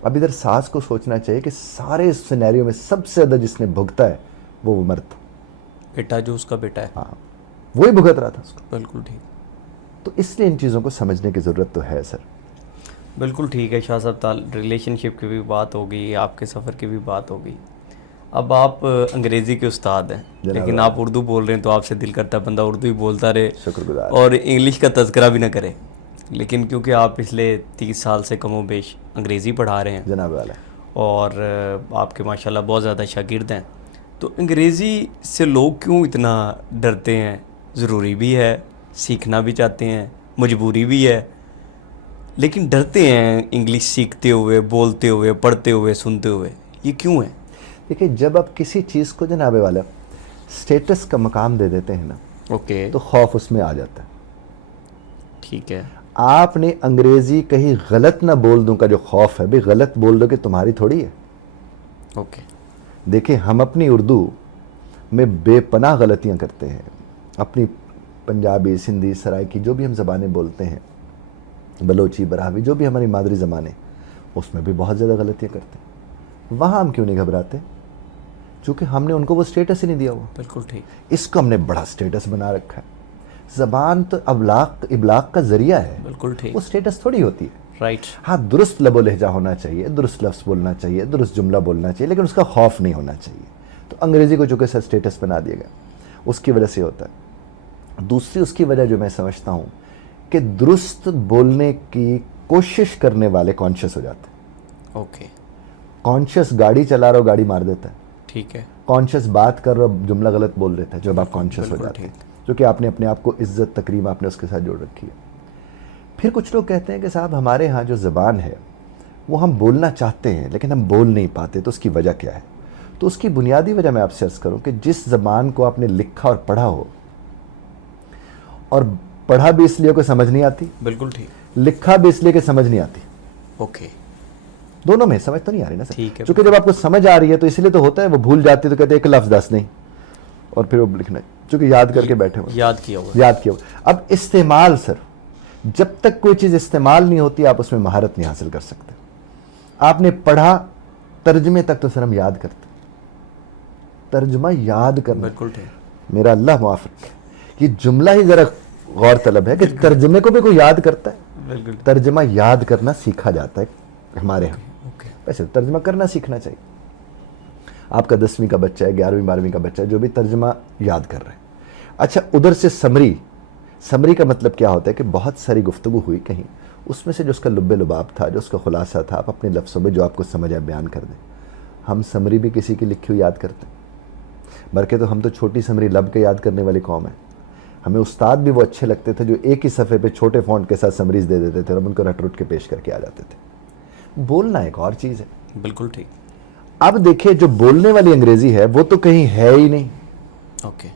اب ادھر ساس کو سوچنا چاہیے کہ سارے اس سینیریو میں سب سے زیادہ جس نے بھگتا ہے وہ مرد تھا, بیٹا جو اس کا بیٹا ہے. ہاں وہی بھگت رہا تھا اس کو. بالکل ٹھیک, تو اس لیے ان چیزوں کو سمجھنے کی ضرورت تو ہے سر. بالکل ٹھیک ہے شاہ صاحب, ریلیشن شپ کی بھی بات ہو گئی, آپ کے سفر کی بھی بات ہو گئی. اب آپ انگریزی کے استاد ہیں لیکن آپ اردو بول رہے ہیں تو آپ سے دل کرتا ہے بندہ اردو ہی بولتا رہے شکر گزار. اور انگلش کا تذکرہ بھی نہ کرے, لیکن کیونکہ آپ پچھلے 30 سال سے کم و بیش انگریزی پڑھا رہے ہیں جناب والا, اور آپ کے ماشاءاللہ بہت زیادہ شاگرد ہیں, تو انگریزی سے لوگ کیوں اتنا ڈرتے ہیں؟ ضروری بھی ہے, سیکھنا بھی چاہتے ہیں, مجبوری بھی ہے, لیکن ڈرتے ہیں انگلش سیکھتے ہوئے, بولتے ہوئے, پڑھتے ہوئے, سنتے ہوئے, یہ کیوں ہے؟ دیکھیں جب آپ کسی چیز کو جناب والا اسٹیٹس کا مقام دے دیتے ہیں نا, اوکے, تو خوف اس میں آ جاتا ہے. ٹھیک ہے, آپ نے انگریزی کہیں غلط نہ بول دوں کا جو خوف ہے, بھی غلط بول دو کہ تمہاری تھوڑی ہے. اوکے, دیکھیں ہم اپنی اردو میں بے پناہ غلطیاں کرتے ہیں. اپنی پنجابی, سندھی, سرائکی جو بھی ہم زبانیں بولتے ہیں, بلوچی, براہوی, جو بھی ہماری مادری زبانیں, اس میں بھی بہت زیادہ غلطیاں کرتے ہیں. وہاں ہم کیوں نہیں گھبراتے؟ چونکہ ہم نے ان کو وہ سٹیٹس ہی نہیں دیا ہوا. بالکل ٹھیک, اس کو ہم نے بڑا سٹیٹس بنا رکھا ہے. زبان تو ابلاغ کا ذریعہ ہے, بالکل ٹھیک, وہ سٹیٹس تھوڑی ہوتی ہے. رائٹ, ہاں درست لب و لہجہ ہونا چاہیے, درست لفظ بولنا چاہیے, درست جملہ بولنا چاہیے, لیکن اس کا خوف نہیں ہونا چاہیے. تو انگریزی کو چونکہ سر سٹیٹس بنا دیا گیا, اس کی وجہ سے ہوتا ہے. دوسری اس کی وجہ جو میں سمجھتا ہوں کہ درست بولنے کی کوشش کرنے والے کانشیس ہو جاتے ہیں. اوکے, کانشیس گاڑی چلا رہا ہو گاڑی مار دیتا ہے, ٹھیک ہے, کانشیس بات کر رہا ہو جملہ غلط بول دیتا ہے جب آپ کانشیس ہو بالکل جاتے ہیں, ٹھیک. جو کہ آپ نے اپنے آپ کو عزت تکریم آپ نے اس کے ساتھ جوڑ رکھی ہے. پھر کچھ لوگ کہتے ہیں کہ صاحب ہمارے ہاں جو زبان ہے وہ ہم بولنا چاہتے ہیں لیکن ہم بول نہیں پاتے, تو اس کی وجہ کیا ہے؟ تو اس کی بنیادی وجہ میں آپ سے عرض کروں کہ جس زبان کو آپ نے لکھا اور پڑھا ہو, اور پڑھا بھی اس لیے کہ سمجھ نہیں آتی, بالکل ٹھیک, لکھا بھی اس لیے کہ سمجھ نہیں آتی, اوکے, دونوں میں سمجھ تو نہیں آ رہی نا سر. ٹھیک ہے, چونکہ جب آپ کو سمجھ آ رہی ہے تو اس لیے تو ہوتا ہے, وہ بھول جاتی ہے تو کہتے ہیں ایک لفظ دس نہیں, اور پھر وہ لکھنا ہے چونکہ یاد کر کے بیٹھے ہوئے, یاد کیا ہوا, یاد کیا ہوا. اب استعمال سر, جب تک کوئی چیز استعمال نہیں ہوتی آپ اس میں مہارت نہیں حاصل کر سکتے. آپ نے پڑھا, ترجمے تک تو سر ہم یاد کرتے, ترجمہ یاد کرنا, بالکل ٹھیک, میرا اللہ معاف رکھے, یہ جملہ ہی ذرا غور طلب ہے کہ ترجمے کو بھی کوئی یاد کرتا ہے. بالکل, ترجمہ یاد کرنا سیکھا جاتا ہے ہمارے ہاں, اوکے, ویسے ترجمہ کرنا سیکھنا چاہیے. آپ کا 10ویں کا بچہ ہے, 11ویں 12ویں کا بچہ ہے, جو بھی ترجمہ یاد کر رہے ہیں. اچھا ادھر سے سمری کا مطلب کیا ہوتا ہے کہ بہت ساری گفتگو ہوئی کہیں, اس میں سے جو اس کا لب لباب تھا, جو اس کا خلاصہ تھا, آپ اپنے لفظوں میں جو آپ کو سمجھ آئے بیان کر دیں. ہم سمری بھی کسی کی لکھی ہوئی یاد کرتے ہیں, بلکہ تو ہم تو چھوٹی سمری لب کے یاد کرنے والی قوم ہے. ہمیں استاد بھی وہ اچھے لگتے تھے جو ایک ہی صفحے پہ چھوٹے فونٹ کے ساتھ سمریز دے دیتے تھے اور ہم ان کو رٹ رٹ کے پیش کر کے آ جاتے تھے. بولنا ایک اور چیز ہے. بالکل ٹھیک, اب دیکھیں جو بولنے والی انگریزی ہے وہ تو کہیں ہے ہی نہیں. اوکے,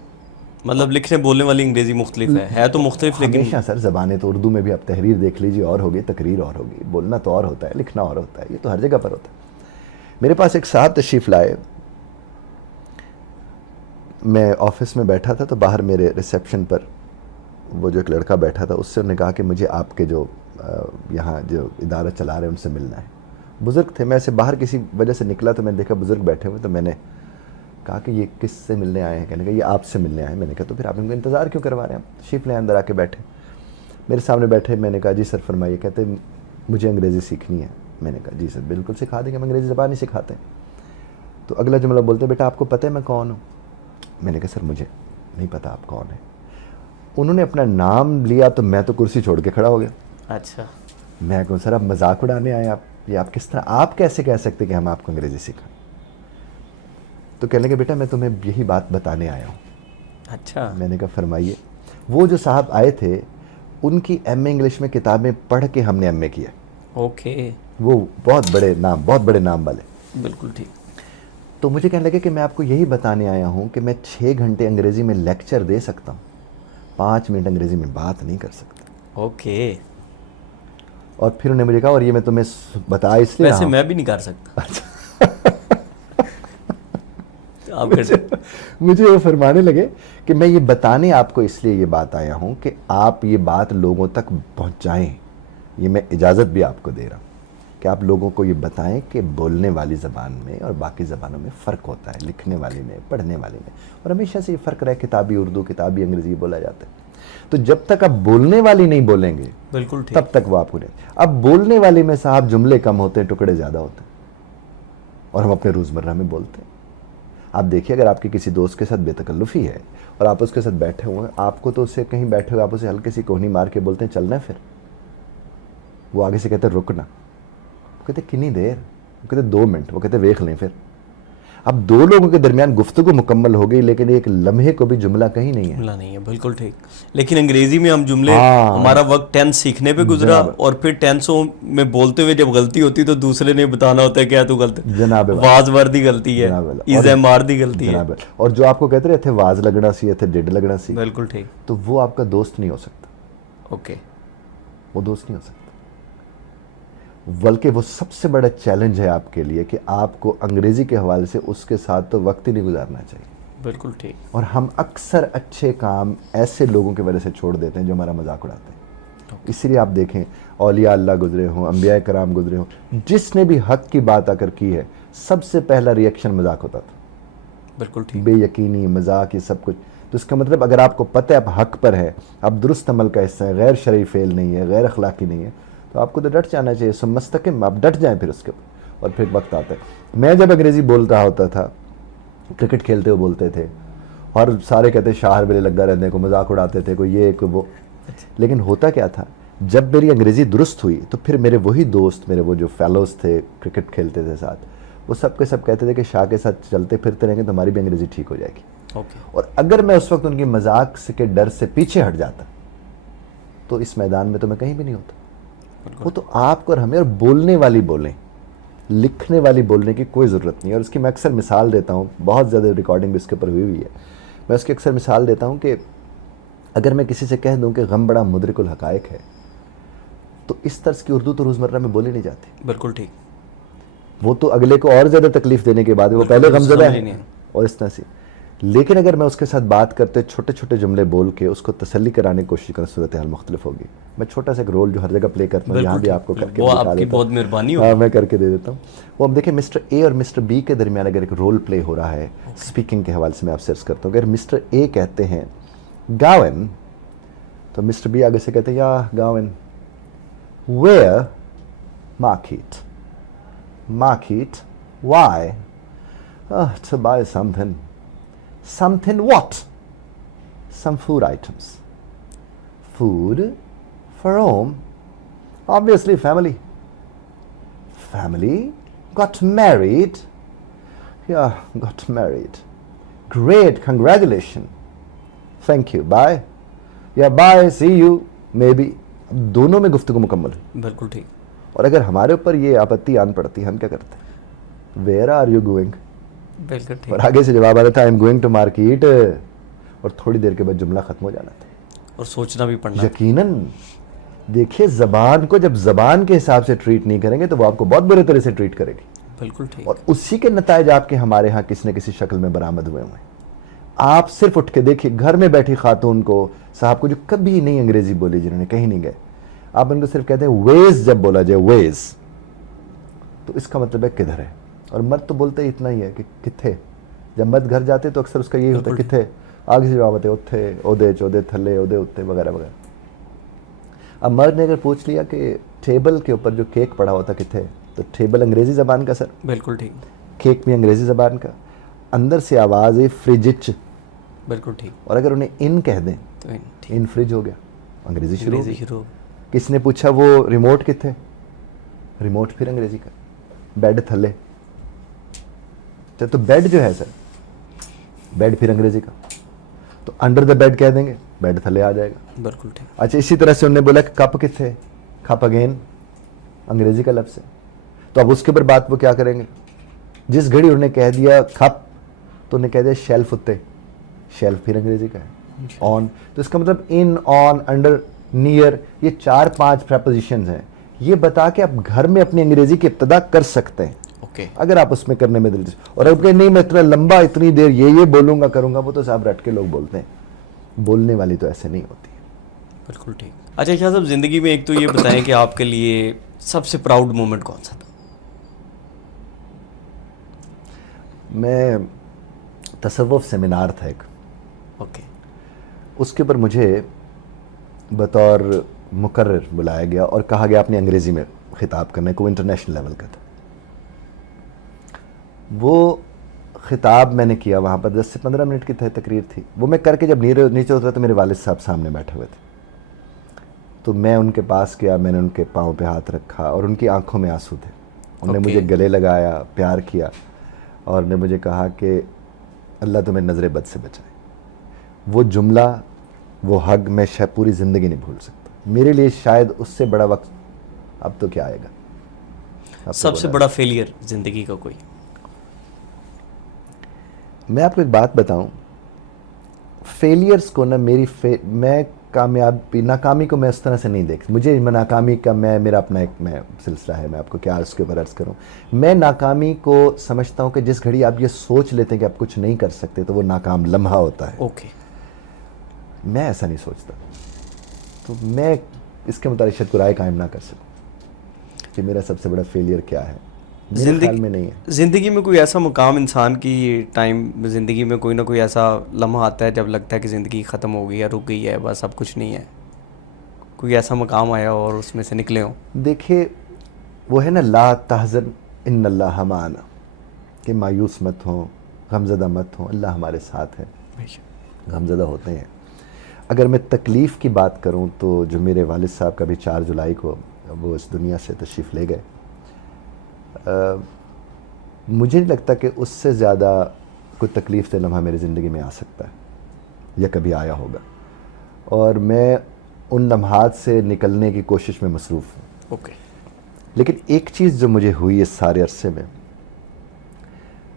مطلب لکھنے بولنے والی انگریزی مختلف ہے تو مختلف, لیکن ہمیشہ سر زبانیں تو اردو میں بھی آپ تحریر دیکھ لیجیے اور ہوگی, تقریر اور ہوگی, بولنا تو اور ہوتا ہے, لکھنا اور ہوتا ہے, یہ تو ہر جگہ پر ہوتا ہے. میرے پاس ایک صاحب تشریف لائے, میں آفس میں بیٹھا تھا تو باہر میرے ریسیپشن پر وہ جو ایک لڑکا بیٹھا تھا, اس سے انہوں نے کہا کہ مجھے آپ کے جو یہاں جو ادارہ چلا رہے ہیں ان سے ملنا ہے. بزرگ تھے, میں ایسے باہر کسی وجہ سے نکلا تو میں نے دیکھا بزرگ بیٹھے ہوئے, تو میں نے کہا کہ یہ کس سے ملنے آئے ہیں؟ کہنے کہ یہ آپ سے ملنے آئے ہیں. میں نے کہا تو پھر آپ ان کو انتظار کیوں کروا رہے ہیں, آپ تشریف لیں اندر آ کے بیٹھے. میرے سامنے بیٹھے, میں نے کہا جی سر فرمائیے. کہتے مجھے انگریزی سیکھنی ہے. میں نے کہا جی سر بالکل سکھا دیں گے, ہم انگریزی زبان ہی سکھاتے ہیں. تو اگلا جملہ بولتے بیٹا آپ کو پتہ ہے میں کون ہوں؟ میں نے کہا سر مجھے نہیں پتا آپ کون ہیں. انہوں نے اپنا نام لیا تو میں تو کرسی چھوڑ کے کھڑا ہو گیا. اچھا, میں کہوں سر آپ مذاق اڑانے آئے, آپ یہ آپ کس طرح, آپ کیسے کہہ سکتے کہ ہم آپ کو انگریزی سکھائیں؟ تو کہنے لگے بیٹا میں تمہیں یہی بات بتانے آیا ہوں. اچھا, میں نے کہا فرمائیے. وہ جو صاحب آئے تھے ان کی ایم اے انگلش میں کتابیں پڑھ کے ہم نے ایم اے کیا. اوکے, وہ بہت بڑے نام والے. بالکل ٹھیک, تو مجھے کہنے لگے کہ میں آپ کو یہی بتانے آیا ہوں کہ میں 6 گھنٹے انگریزی میں لیکچر دے سکتا ہوں, 5 منٹ انگریزی میں بات نہیں کر سکتا. اوکے. اور پھر انہوں نے مجھے کہا, اور یہ میں تمہیں بتا اس لیے ویسے میں بھی نہیں کر سکتا. آپ مجھے وہ فرمانے لگے کہ میں یہ بتانے آپ کو اس لیے یہ بات آیا ہوں کہ آپ یہ بات لوگوں تک پہنچائیں. یہ میں اجازت بھی آپ کو دے رہا ہوں کہ آپ لوگوں کو یہ بتائیں کہ بولنے والی زبان میں اور باقی زبانوں میں فرق ہوتا ہے, لکھنے والی میں, پڑھنے والی میں, اور ہمیشہ سے یہ فرق رہا ہے. کتابی اردو, کتابی انگریزی بولا جاتا ہے. تو جب تک آپ بولنے والی نہیں بولیں گے بالکل ٹھیک. تب تک وہ آپ کو نہیں. اب بولنے والی میں صاحب جملے کم ہوتے ہیں, ٹکڑے زیادہ ہوتے ہیں, اور ہم اپنے روزمرہ میں بولتے ہیں. آپ دیکھیے, اگر آپ کے کسی دوست کے ساتھ بے تکلفی ہے اور آپ اس کے ساتھ بیٹھے ہوئے ہیں, آپ کو تو اسے کہیں بیٹھے ہوئے آپ اسے ہلکی سی کوہنی مار کے بولتے ہیں چلنا ہے, پھر وہ آگے سے کہتے ہیں رکنا. وہ کہتے ہیں کنی دیر, وہ کہتے ہیں 2 منٹ, وہ کہتے ہیں ویکھ لیں. پھر اب 2 لوگوں کے درمیان گفتگو مکمل ہو گئی, لیکن ایک لمحے کو بھی جملہ کہیں نہیں ہے. جملہ نہیں ہے. بالکل ٹھیک. لیکن انگریزی میں ہم جملے, ہمارا وقت ٹینس سیکھنے پہ گزرا, اور پھر ٹینسوں میں بولتے ہوئے جب غلطی ہوتی تو دوسرے نے بتانا ہوتا ہے کیا تو غلط, جناب واز ور دی غلطی ہے, ایزم آر دی غلطی ہے. اور جو آپ کو کہتے رہے تھے واز لگنا سی, تھے ڈیڈ لگنا سی, بالکل ٹھیک. تو وہ آپ کا دوست نہیں ہو سکتا. اوکے. وہ دوست نہیں ہو سکتا, بلکہ وہ سب سے بڑا چیلنج ہے آپ کے لیے کہ آپ کو انگریزی کے حوالے سے اس کے ساتھ تو وقت ہی نہیں گزارنا چاہیے. بالکل ٹھیک. اور ہم اکثر اچھے کام ایسے لوگوں کی وجہ سے چھوڑ دیتے ہیں جو ہمارا مذاق اڑاتے ہیں. اسی لیے آپ دیکھیں, اولیاء اللہ گزرے ہوں, انبیاء کرام گزرے ہوں, جس نے بھی حق کی بات آ کر کی ہے, سب سے پہلا ریئیکشن مذاق ہوتا تھا. بالکل ٹھیک. بے یقینی, مذاق, یہ سب کچھ. تو اس کا مطلب اگر آپ کو پتہ ہے آپ حق پر ہے, آپ درست عمل کا حصہ ہے, غیر شرعی فعل نہیں ہے, غیر اخلاقی نہیں ہے, تو آپ کو تو ڈٹ جانا چاہیے. سم مستقم, آپ ڈٹ جائیں پھر اس کے اوپر. اور پھر وقت آتا ہے. میں جب انگریزی بول رہا ہوتا تھا, کرکٹ کھیلتے ہوئے بولتے تھے, اور سارے کہتے شاہر بلے لگا رہنے کو, مذاق اڑاتے تھے, کوئی یہ کوئی وہ. لیکن ہوتا کیا تھا, جب میری انگریزی درست ہوئی تو پھر میرے وہی دوست, میرے وہ جو فیلوز تھے, کرکٹ کھیلتے تھے ساتھ, وہ سب کے سب کہتے تھے کہ شاہ کے ساتھ چلتے پھرتے رہیں گے تو ہماری بھی انگریزی ٹھیک ہو جائے گی. اور اگر میں اس وقت ان کی مذاق کے ڈر سے پیچھے ہٹ جاتا تو اس میدان میں تو میں کہیں بھی نہیں ہوتا. وہ تو آپ کو اور ہمیں, اور بولنے والی بولیں, لکھنے والی بولنے کی کوئی ضرورت نہیں. اور اس کی میں اکثر مثال دیتا ہوں, بہت زیادہ ریکارڈنگ بھی اس کے اوپر ہوئی ہے. میں اس کی اکثر مثال دیتا ہوں کہ اگر میں کسی سے کہہ دوں کہ غم بڑا مدرک الحقائق ہے, تو اس طرز کی اردو تو روزمرہ میں بولی نہیں جاتی. بالکل ٹھیک. وہ تو اگلے کو اور زیادہ تکلیف دینے کے بعد وہ پہلے غمزدہ ہے اور اس طرح سے. لیکن اگر میں اس کے ساتھ بات کرتے چھوٹے چھوٹے جملے بول کے اس کو تسلی کرانے کی کوشش کروں, صورتحال مختلف ہوگی. میں چھوٹا سا ایک رول جو ہر جگہ پلے کرتا ہوں, یہاں بھی آپ کو کر کے دکھا دیتا ہوں. بہت مہربانی ہاں, میں کر کے دے دیتا ہوں. وہ اب دیکھیں, مسٹر اے اور مسٹر بی کے درمیان اگر ایک رول پلے ہو رہا ہے, اسپیکنگ کے حوالے سے میں آپ سے عرض کرتا ہوں, اگر مسٹر اے کہتے ہیں گاون, تو مسٹر بی آگے سے کہتے ہیں یا گاون. Where market, market why, to buy something. Something what? Some food items. Food for whom? Obviously family. Family got married. Yeah, got married. Great, congratulations. Thank you, bye. Yeah, bye, see you, maybe. دونوں میں گفتگو مکمل ہے. بالکل ٹھیک. اور اگر ہمارے اوپر یہ آپتی آن پڑتی, ہم کیا کرتے ہیں, ویئر آر یو گوئنگ, بالکل ٹھیک. اور آگے سے جواب آ رہا تھا I am going to market, اور تھوڑی دیر کے بعد جملہ ختم ہو جانا تھا. اور سوچنا بھی پڑنا. یقیناً دیکھیے, زبان کو جب زبان کے حساب سے ٹریٹ نہیں کریں گے تو وہ آپ کو بہت برے طرح سے ٹریٹ کرے گی. بالکل ٹھیک. اور اسی کے نتائج آپ کے ہمارے ہاں کسی نہ کسی شکل میں برآمد ہوئے ہیں. آپ صرف اٹھ کے دیکھیے, گھر میں بیٹھی خاتون کو, صاحب کو جو کبھی نہیں انگریزی بولی, جنہوں نے کہیں نہیں گئے, آپ ان کو صرف کہتے ہیں ویز, جب بولا جائے ویز تو اس کا مطلب ہے کدھر ہے. اور مرد تو بولتے ہی اتنا ہی ہے کہ کتھے. جب مرد گھر جاتے تو اکثر اس کا یہی ہوتا ہے کتھے, آگے سے جواب آتے اتھے, اودے چودے تھلے, اودے اتھے وغیرہ وغیرہ. اب مرد نے اگر پوچھ لیا کہ ٹیبل کے اوپر جو کیک پڑا ہوتا کتھے, تو ٹیبل انگریزی زبان کا سر, بالکل ٹھیک. کیک بھی انگریزی زبان کا, اندر سے آواز ہے فریجچ, بالکل ٹھیک. اور اگر انہیں ان کہہ دیں تو ان فریج ہو گیا, انگریزی شروع. شروع. کس نے پوچھا وہ ریموٹ کتھے, ریموٹ پھر انگریزی کا. بیڈ تھلے, تو بیڈ جو ہے سر, بیڈ پھر انگریزی کا, تو انڈر دا بیڈ کہہ دیں گے, بیڈ تھلے آ جائے گا. بالکل ٹھیک. اچھا, اسی طرح سے انہوں نے بولا کہ کپ کتھے, کپ اگین انگریزی کا لفظ ہے, تو اب اس کے اوپر بات وہ کیا کریں گے, جس گھڑی انہوں نے کہہ دیا کھپ تو انہیں کہہ دیا شیلف اتے, شیلف پھر انگریزی کا ہے, آن, تو اس کا مطلب ان, آن, انڈر, نیئر, یہ 4-5 پریپوزیشنز ہیں. یہ بتا کے آپ گھر میں اپنی انگریزی کی ابتدا کر سکتے ہیں اگر آپ اس میں کرنے میں دلچسپ. اور اب کہ نہیں میں اتنا لمبا اتنی دیر یہ بولوں گا کروں گا, وہ تو صاحب رٹ کے لوگ بولتے ہیں, بولنے والی تو ایسے نہیں ہوتی. بالکل ٹھیک. اچھا شاہ صاحب, زندگی میں ایک تو یہ بتائیں کہ آپ کے لیے سب سے پراؤڈ مومنٹ کون سا تھا؟ میں تصوف سیمینار تھا ایک, اوکے, اس کے اوپر مجھے بطور مقرر بلایا گیا اور کہا گیا اپنی انگریزی میں خطاب کرنے کو, انٹرنیشنل لیول کا تھا. وہ خطاب میں نے کیا وہاں پر 10 سے 15 منٹ کی تقریر تھی. وہ میں کر کے جب نیچے اترا تو میرے والد صاحب سامنے بیٹھے ہوئے تھے. تو میں ان کے پاس گیا, میں نے ان کے پاؤں پہ ہاتھ رکھا اور ان کی آنکھوں میں آنسو تھے. انہوں نے مجھے گلے لگایا, پیار کیا اور نے مجھے کہا کہ اللہ تمہیں نظر بد سے بچائے. وہ جملہ, وہ حگ میں شاید پوری زندگی نہیں بھول سکتا. میرے لیے شاید اس سے بڑا وقت اب تو کیا آئے گا. سب سے بڑا فیلئر زندگی کا کوئی؟ میں آپ کو ایک بات بتاؤں, فیلئرز کو نا میں ناکامی کو میں اس طرح سے نہیں دیکھ. مجھے ناکامی کا میرا اپنا ایک سلسلہ ہے, میں آپ کو کیا اس کے اوپر عرض کروں. میں ناکامی کو سمجھتا ہوں کہ جس گھڑی آپ یہ سوچ لیتے ہیں کہ آپ کچھ نہیں کر سکتے تو وہ ناکام لمحہ ہوتا ہے. اوکے, میں ایسا نہیں سوچتا, تو میں اس کے متعلق شاید کو رائے قائم نہ کر سکوں کہ میرا سب سے بڑا فیلئر کیا ہے. میرے خیال میں نہیں ہے. زندگی میں کوئی ایسا مقام انسان کی ٹائم زندگی میں کوئی نہ کوئی ایسا لمحہ آتا ہے جب لگتا ہے کہ زندگی ختم ہو گئی ہے, رک گئی ہے, بس اب کچھ نہیں ہے, کوئی ایسا مقام آیا اور اس میں سے نکلے ہوں؟ دیکھیے وہ ہے نا لا تحزن ان اللہ معنا, کہ مایوس مت ہوں, غمزدہ مت ہوں, اللہ ہمارے ساتھ ہے. غمزدہ ہوتے ہیں. اگر میں تکلیف کی بات کروں تو جو میرے والد صاحب کا بھی 4 جولائی کو وہ اس دنیا سے تشریف لے گئے, مجھے نہیں لگتا کہ اس سے زیادہ کوئی تکلیف دہ لمحہ میری زندگی میں آ سکتا ہے یا کبھی آیا ہوگا. اور میں ان لمحات سے نکلنے کی کوشش میں مصروف ہوں. اوکے. لیکن ایک چیز جو مجھے ہوئی اس سارے عرصے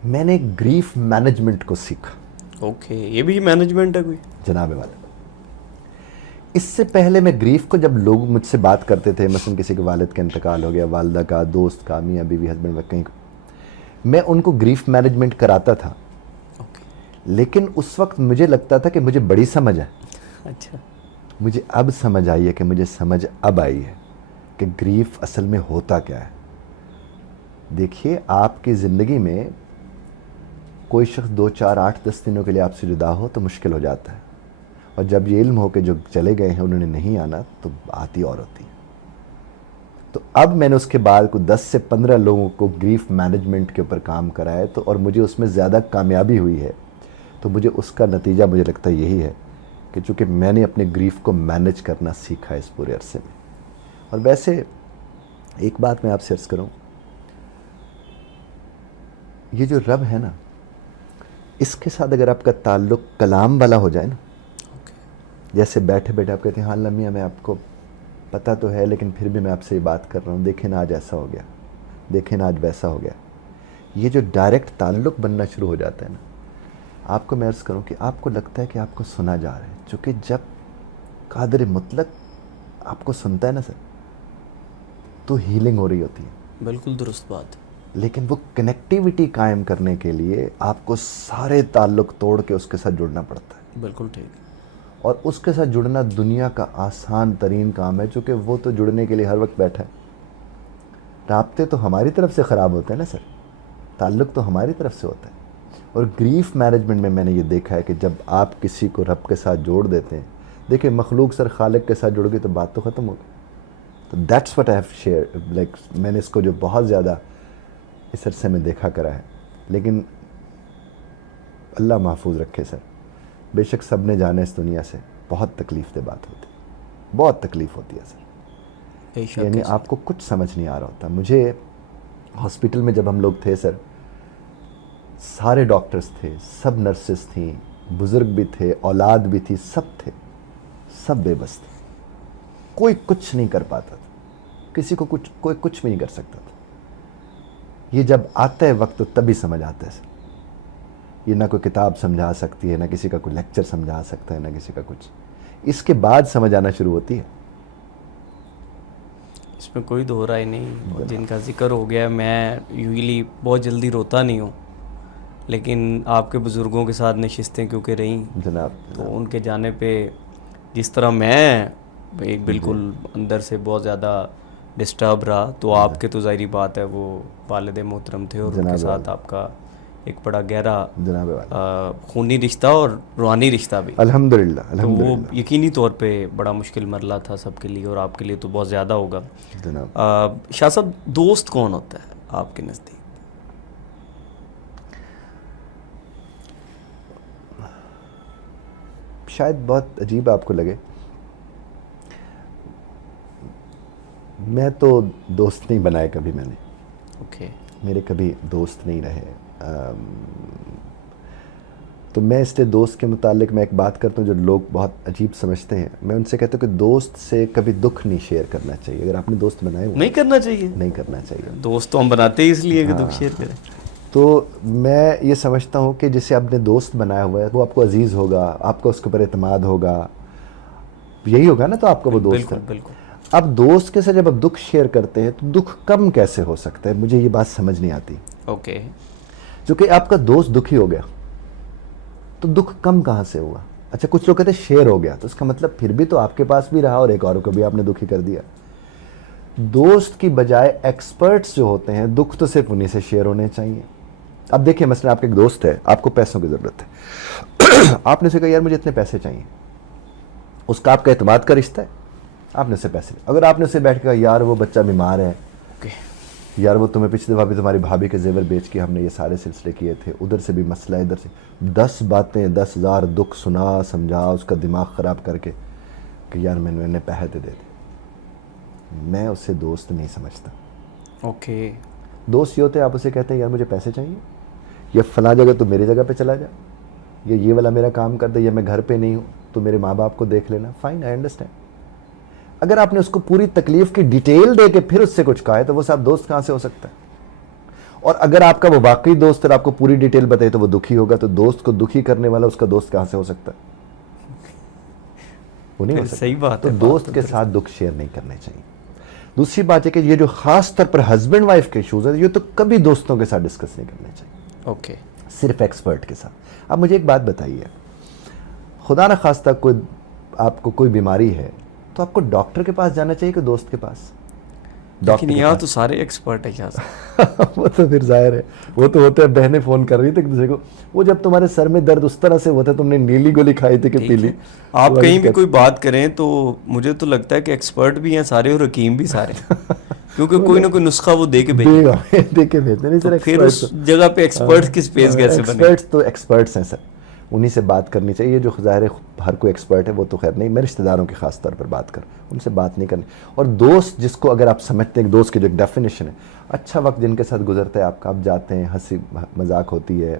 میں نے گریف مینجمنٹ کو سیکھا. اوکے, یہ بھی مینجمنٹ ہے کوئی؟ جناب والا, اس سے پہلے میں گریف کو جب لوگ مجھ سے بات کرتے تھے, مثلا کسی کے والد کا انتقال ہو گیا, والدہ کا, دوست کا, میاں بیوی, ہسبینڈ وائف, کہیں میں ان کو گریف مینجمنٹ کراتا تھا. لیکن اس وقت مجھے لگتا تھا کہ مجھے بڑی سمجھ ہے. اچھا. مجھے اب سمجھ آئی ہے کہ مجھے سمجھ اب آئی ہے کہ گریف اصل میں ہوتا کیا ہے. دیکھیے آپ کی زندگی میں کوئی شخص 2, 4, 8, 10 دنوں کے لیے آپ سے جدا ہو تو مشکل ہو جاتا ہے, اور جب یہ علم ہو کہ جو چلے گئے ہیں انہوں نے نہیں آنا تو آتی اور ہوتی ہے. تو اب میں نے اس کے بعد کو 10 سے 15 لوگوں کو گریف مینجمنٹ کے اوپر کام کرا ہے, تو اور مجھے اس میں زیادہ کامیابی ہوئی ہے. تو مجھے اس کا نتیجہ مجھے لگتا ہے یہی ہے کہ چونکہ میں نے اپنے گریف کو مینج کرنا سیکھا اس پورے عرصے میں. اور ویسے ایک بات میں آپ سے عرض کروں, یہ جو رب ہے نا, اس کے ساتھ اگر آپ کا تعلق کلام والا ہو جائے نا, جیسے بیٹھے بیٹھے آپ کہتے ہیں ہاں اللہ میاں میں آپ کو پتہ تو ہے لیکن پھر بھی میں آپ سے یہ بات کر رہا ہوں, دیکھیں نا آج ایسا ہو گیا, دیکھیں نا آج ویسا ہو گیا. یہ جو ڈائریکٹ تعلق بننا شروع ہو جاتا ہے نا, آپ کو میں عرض کروں کہ آپ کو لگتا ہے کہ آپ کو سنا جا رہا ہے. چونکہ جب قادر مطلق آپ کو سنتا ہے نا سر, تو ہیلنگ ہو رہی ہوتی ہے. بالکل درست بات. لیکن وہ کنیکٹیوٹی قائم کرنے کے لیے آپ کو سارے تعلق توڑ کے اس کے ساتھ جڑنا پڑتا ہے. بالکل ٹھیک. اور اس کے ساتھ جڑنا دنیا کا آسان ترین کام ہے, چونکہ وہ تو جڑنے کے لیے ہر وقت بیٹھا ہے. رابطے تو ہماری طرف سے خراب ہوتے ہیں نا سر, تعلق تو ہماری طرف سے ہوتا ہے. اور گریف مینجمنٹ میں نے یہ دیکھا ہے کہ جب آپ کسی کو رب کے ساتھ جوڑ دیتے ہیں, دیکھیں مخلوق سر خالق کے ساتھ جڑ گئی تو بات تو ختم ہو گئی. تو that's what I have share, like میں نے اس کو جو بہت زیادہ اس عرصے میں دیکھا کرا ہے. لیکن اللہ محفوظ رکھے سر, بے شک سب نے جانا اس دنیا سے, بہت تکلیف دہ بات ہوتی ہے, بہت تکلیف ہوتی ہے سر. یعنی آپ کو کچھ سمجھ نہیں آ رہا ہوتا. مجھے ہاسپٹل میں جب ہم لوگ تھے سر, سارے ڈاکٹرز تھے, سب نرسز تھیں, بزرگ بھی تھے, اولاد بھی تھی, سب تھے, سب بے بس تھے. کوئی کچھ نہیں کر پاتا تھا, کسی کو کوئی کچھ بھی نہیں کر سکتا تھا. یہ جب آتا ہے وقت تو تبھی سمجھ آتا ہے سر. یہ نہ کوئی کتاب سمجھا سکتی ہے، نہ کسی کا کوئی لیکچر سمجھا سکتا ہے، نہ کسی کا کچھ. اس کے بعد سمجھ آنا شروع ہوتی ہے. اس میں کوئی دو رائے نہیں. اور جن کا ذکر ہو گیا، میں یوزلی بہت جلدی روتا نہیں ہوں، لیکن آپ کے بزرگوں کے ساتھ نشستیں کیونکہ رہیں جناب تو ان کے جانے پہ جس طرح میں ایک بالکل اندر سے بہت زیادہ ڈسٹرب رہا، تو آپ کے تو ظاہری بات ہے وہ والد محترم تھے اور ان کے ساتھ آپ کا ایک بڑا گہرا جناب والا خونی رشتہ اور روحانی رشتہ بھی. الحمدللہ تو وہ الحمدللہ یقینی طور پہ بڑا مشکل مرحلہ تھا سب کے لیے، اور آپ کے لیے تو بہت زیادہ ہوگا. جناب. شاہ صاحب، دوست کون ہوتا ہے آپ کے نزدیک؟ شاید بہت عجیب آپ کو لگے، میں تو دوست نہیں بنائے کبھی میں نے. اوکے. میرے کبھی دوست نہیں رہے. تو میں اس لیے دوست کے متعلق میں ایک بات کرتا ہوں جو لوگ بہت عجیب سمجھتے ہیں. میں ان سے کہتا ہوں کہ دوست سے کبھی دکھ نہیں شیئر کرنا چاہیے. اگر آپ نے دوست بنائے ہوئے نہیں کرنا چاہیے. نہیں کرنا چاہیے. دوست تو ہم بناتے ہی اس لیے کہ دکھ شیئر کریں. تو میں یہ سمجھتا ہوں کہ جسے آپ نے دوست بنایا ہوا ہے وہ آپ کو عزیز ہوگا، آپ کو اس کے اوپر اعتماد ہوگا، یہی ہوگا نا تو آپ کا وہ دوست ہے. بالکل. اب دوست کے ساتھ جب آپ دکھ شیئر کرتے ہیں تو دکھ کم کیسے ہو سکتا ہے؟ مجھے یہ بات سمجھ نہیں آتی. اوکے. چونکہ آپ کا دوست دکھی ہو گیا تو دکھ کم کہاں سے ہوا؟ اچھا، کچھ لوگ کہتے ہیں شیئر ہو گیا، تو اس کا مطلب پھر بھی تو آپ کے پاس بھی رہا اور ایک اور کو بھی آپ نے دکھی کر دیا. دوست کی بجائے ایکسپرٹس جو ہوتے ہیں دکھ تو صرف انہی سے شیئر ہونے چاہیے. اب دیکھیں مثلا آپ کے ایک دوست ہے، آپ کو پیسوں کی ضرورت ہے، آپ نے اسے کہا یار مجھے اتنے پیسے چاہیے. اس کا آپ کا اعتماد کا رشتہ ہے، آپ نے اسے پیسے. اگر آپ نے اسے بیٹھ کے کہا یار وہ بچہ بیمار ہے، یار وہ تمہیں پچھلے دفعہ بھی تمہاری بھابھی کے زیور بیچ کے ہم نے یہ سارے سلسلے کیے تھے، ادھر سے بھی مسئلہ، ادھر سے 10 باتیں 10,000 دکھ سنا سمجھا، اس کا دماغ خراب کر کے کہ یار میں نے پیسے دے دے. میں اسے دوست نہیں سمجھتا. اوکے. دوست یہ ہوتے ہیں آپ اسے کہتے ہیں یار مجھے پیسے چاہیے، یا فلاں جگہ تو میری جگہ پہ چلا جا، یا یہ والا میرا کام کر دے، یا میں گھر پہ نہیں ہوں تو میرے ماں باپ کو دیکھ لینا. Fine, I understand. اگر آپ نے اس کو پوری تکلیف کی ڈیٹیل دے کے پھر اس سے کچھ کہا ہے تو وہ صاحب دوست کہاں سے ہو سکتا ہے؟ اور اگر آپ کا وہ واقعی دوست اور آپ کو پوری ڈیٹیل بتائے تو وہ دکھی ہوگا، تو دوست کو دکھی کرنے والا اس کا دوست کہاں سے ہو سکتا ہے؟ وہ نہیں ہو سکتا. صحیح بات تو ہے. دوست کے ساتھ دکھ شیئر نہیں کرنے چاہیے. دوسری بات ہے کہ یہ جو خاص طور پر ہسبینڈ وائف کے ایشوز ہیں یہ تو کبھی دوستوں کے ساتھ ڈسکس نہیں کرنے چاہیے. اوکے. صرف ایکسپرٹ کے ساتھ. اب مجھے ایک بات بتائیے، خدا نہ خواستہ کوئی آپ کو کوئی بیماری ہے تو آپ کو ڈاکٹر کے پاس جانا چاہیے کہ دوست کے پاس؟ لیکن یہاں تو سارے ایکسپرٹ ہیں. وہ تو پھر ظاہر ہے، وہ تو ہوتے ہیں بہنیں فون کر رہی تھی دوسرے کو، وہ جب تمہارے سر میں درد اس طرح سے ہوتا ہے تم نے نیلی گولی کھائی تھی کہ پیلی. آپ کہیں بھی کوئی بات کریں تو مجھے تو لگتا ہے کہ ایکسپرٹ بھی ہیں سارے اور حکیم بھی سارے، کیونکہ کوئی نہ کوئی نسخہ وہ دے کے بھیجتے نہیں سر. پھر اس جگہ پہ ایکسپرٹ کی سپیس کیسے بنے؟ ایکسپرٹس تو ایکسپرٹس ہیں سر، انہی سے بات کرنی چاہیے. جو ظاہر ہے ہر کوئی ایکسپرٹ ہے وہ تو خیر نہیں، میں رشتہ داروں کی خاص طور پر بات کر، ان سے بات نہیں کرنی. اور دوست جس کو اگر آپ سمجھتے ہیں کہ دوست کی جو ایک ڈیفینیشن ہے، اچھا وقت جن کے ساتھ گزرتا ہے آپ کا، آپ جاتے ہیں، ہنسی مذاق ہوتی ہے،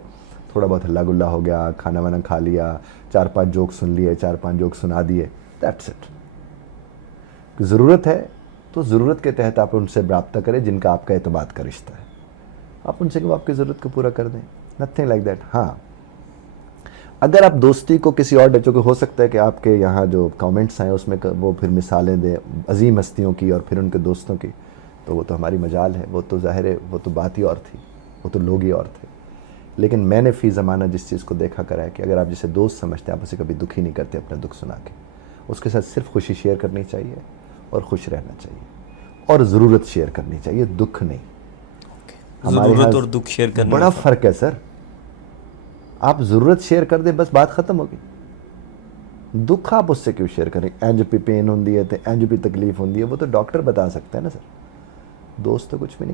تھوڑا بہت ہلا گلا ہو گیا، کھانا وانا کھا لیا، 4-5 جوک سن لیے، 4-5 جوک سنا دیے، دیٹس اٹ. ضرورت ہے تو ضرورت کے تحت آپ ان سے رابطہ کریں جن کا آپ کا اعتماد کا رشتہ ہے. آپ ان سے کہ وہ آپ کی ضرورت کو پورا کر دیں، نتھنگ لائک دیٹ. ہاں اگر آپ دوستی کو کسی اور ڈچوں کو، ہو سکتا ہے کہ آپ کے یہاں جو کامنٹس ہیں اس میں وہ پھر مثالیں دیں عظیم ہستیوں کی اور پھر ان کے دوستوں کی، تو وہ تو ہماری مجال ہے، وہ تو ظاہر ہے، وہ تو بات ہی اور تھی، وہ تو لوگ ہی اور تھے. لیکن میں نے فی زمانہ جس چیز کو دیکھا کرا ہے کہ اگر آپ جسے دوست سمجھتے ہیں آپ اسے کبھی دکھی نہیں کرتے اپنا دکھ سنا کے. اس کے ساتھ صرف خوشی شیئر کرنی چاہیے اور خوش رہنا چاہیے، اور ضرورت شیئر کرنی چاہیے، دکھ نہیں. ضرورت اور دکھ شیئر کرنا بڑا فرق ہے سر. آپ ضرورت شیئر کر دیں بس بات ختم ہوگی. دکھ آپ اس سے کیوں شیئر کریں؟ انج پہ پین ہوندی ہے تو انج پہ تکلیف ہوندی ہے، وہ تو ڈاکٹر بتا سکتے ہیں نا سر. دوست تو کچھ بھی نہیں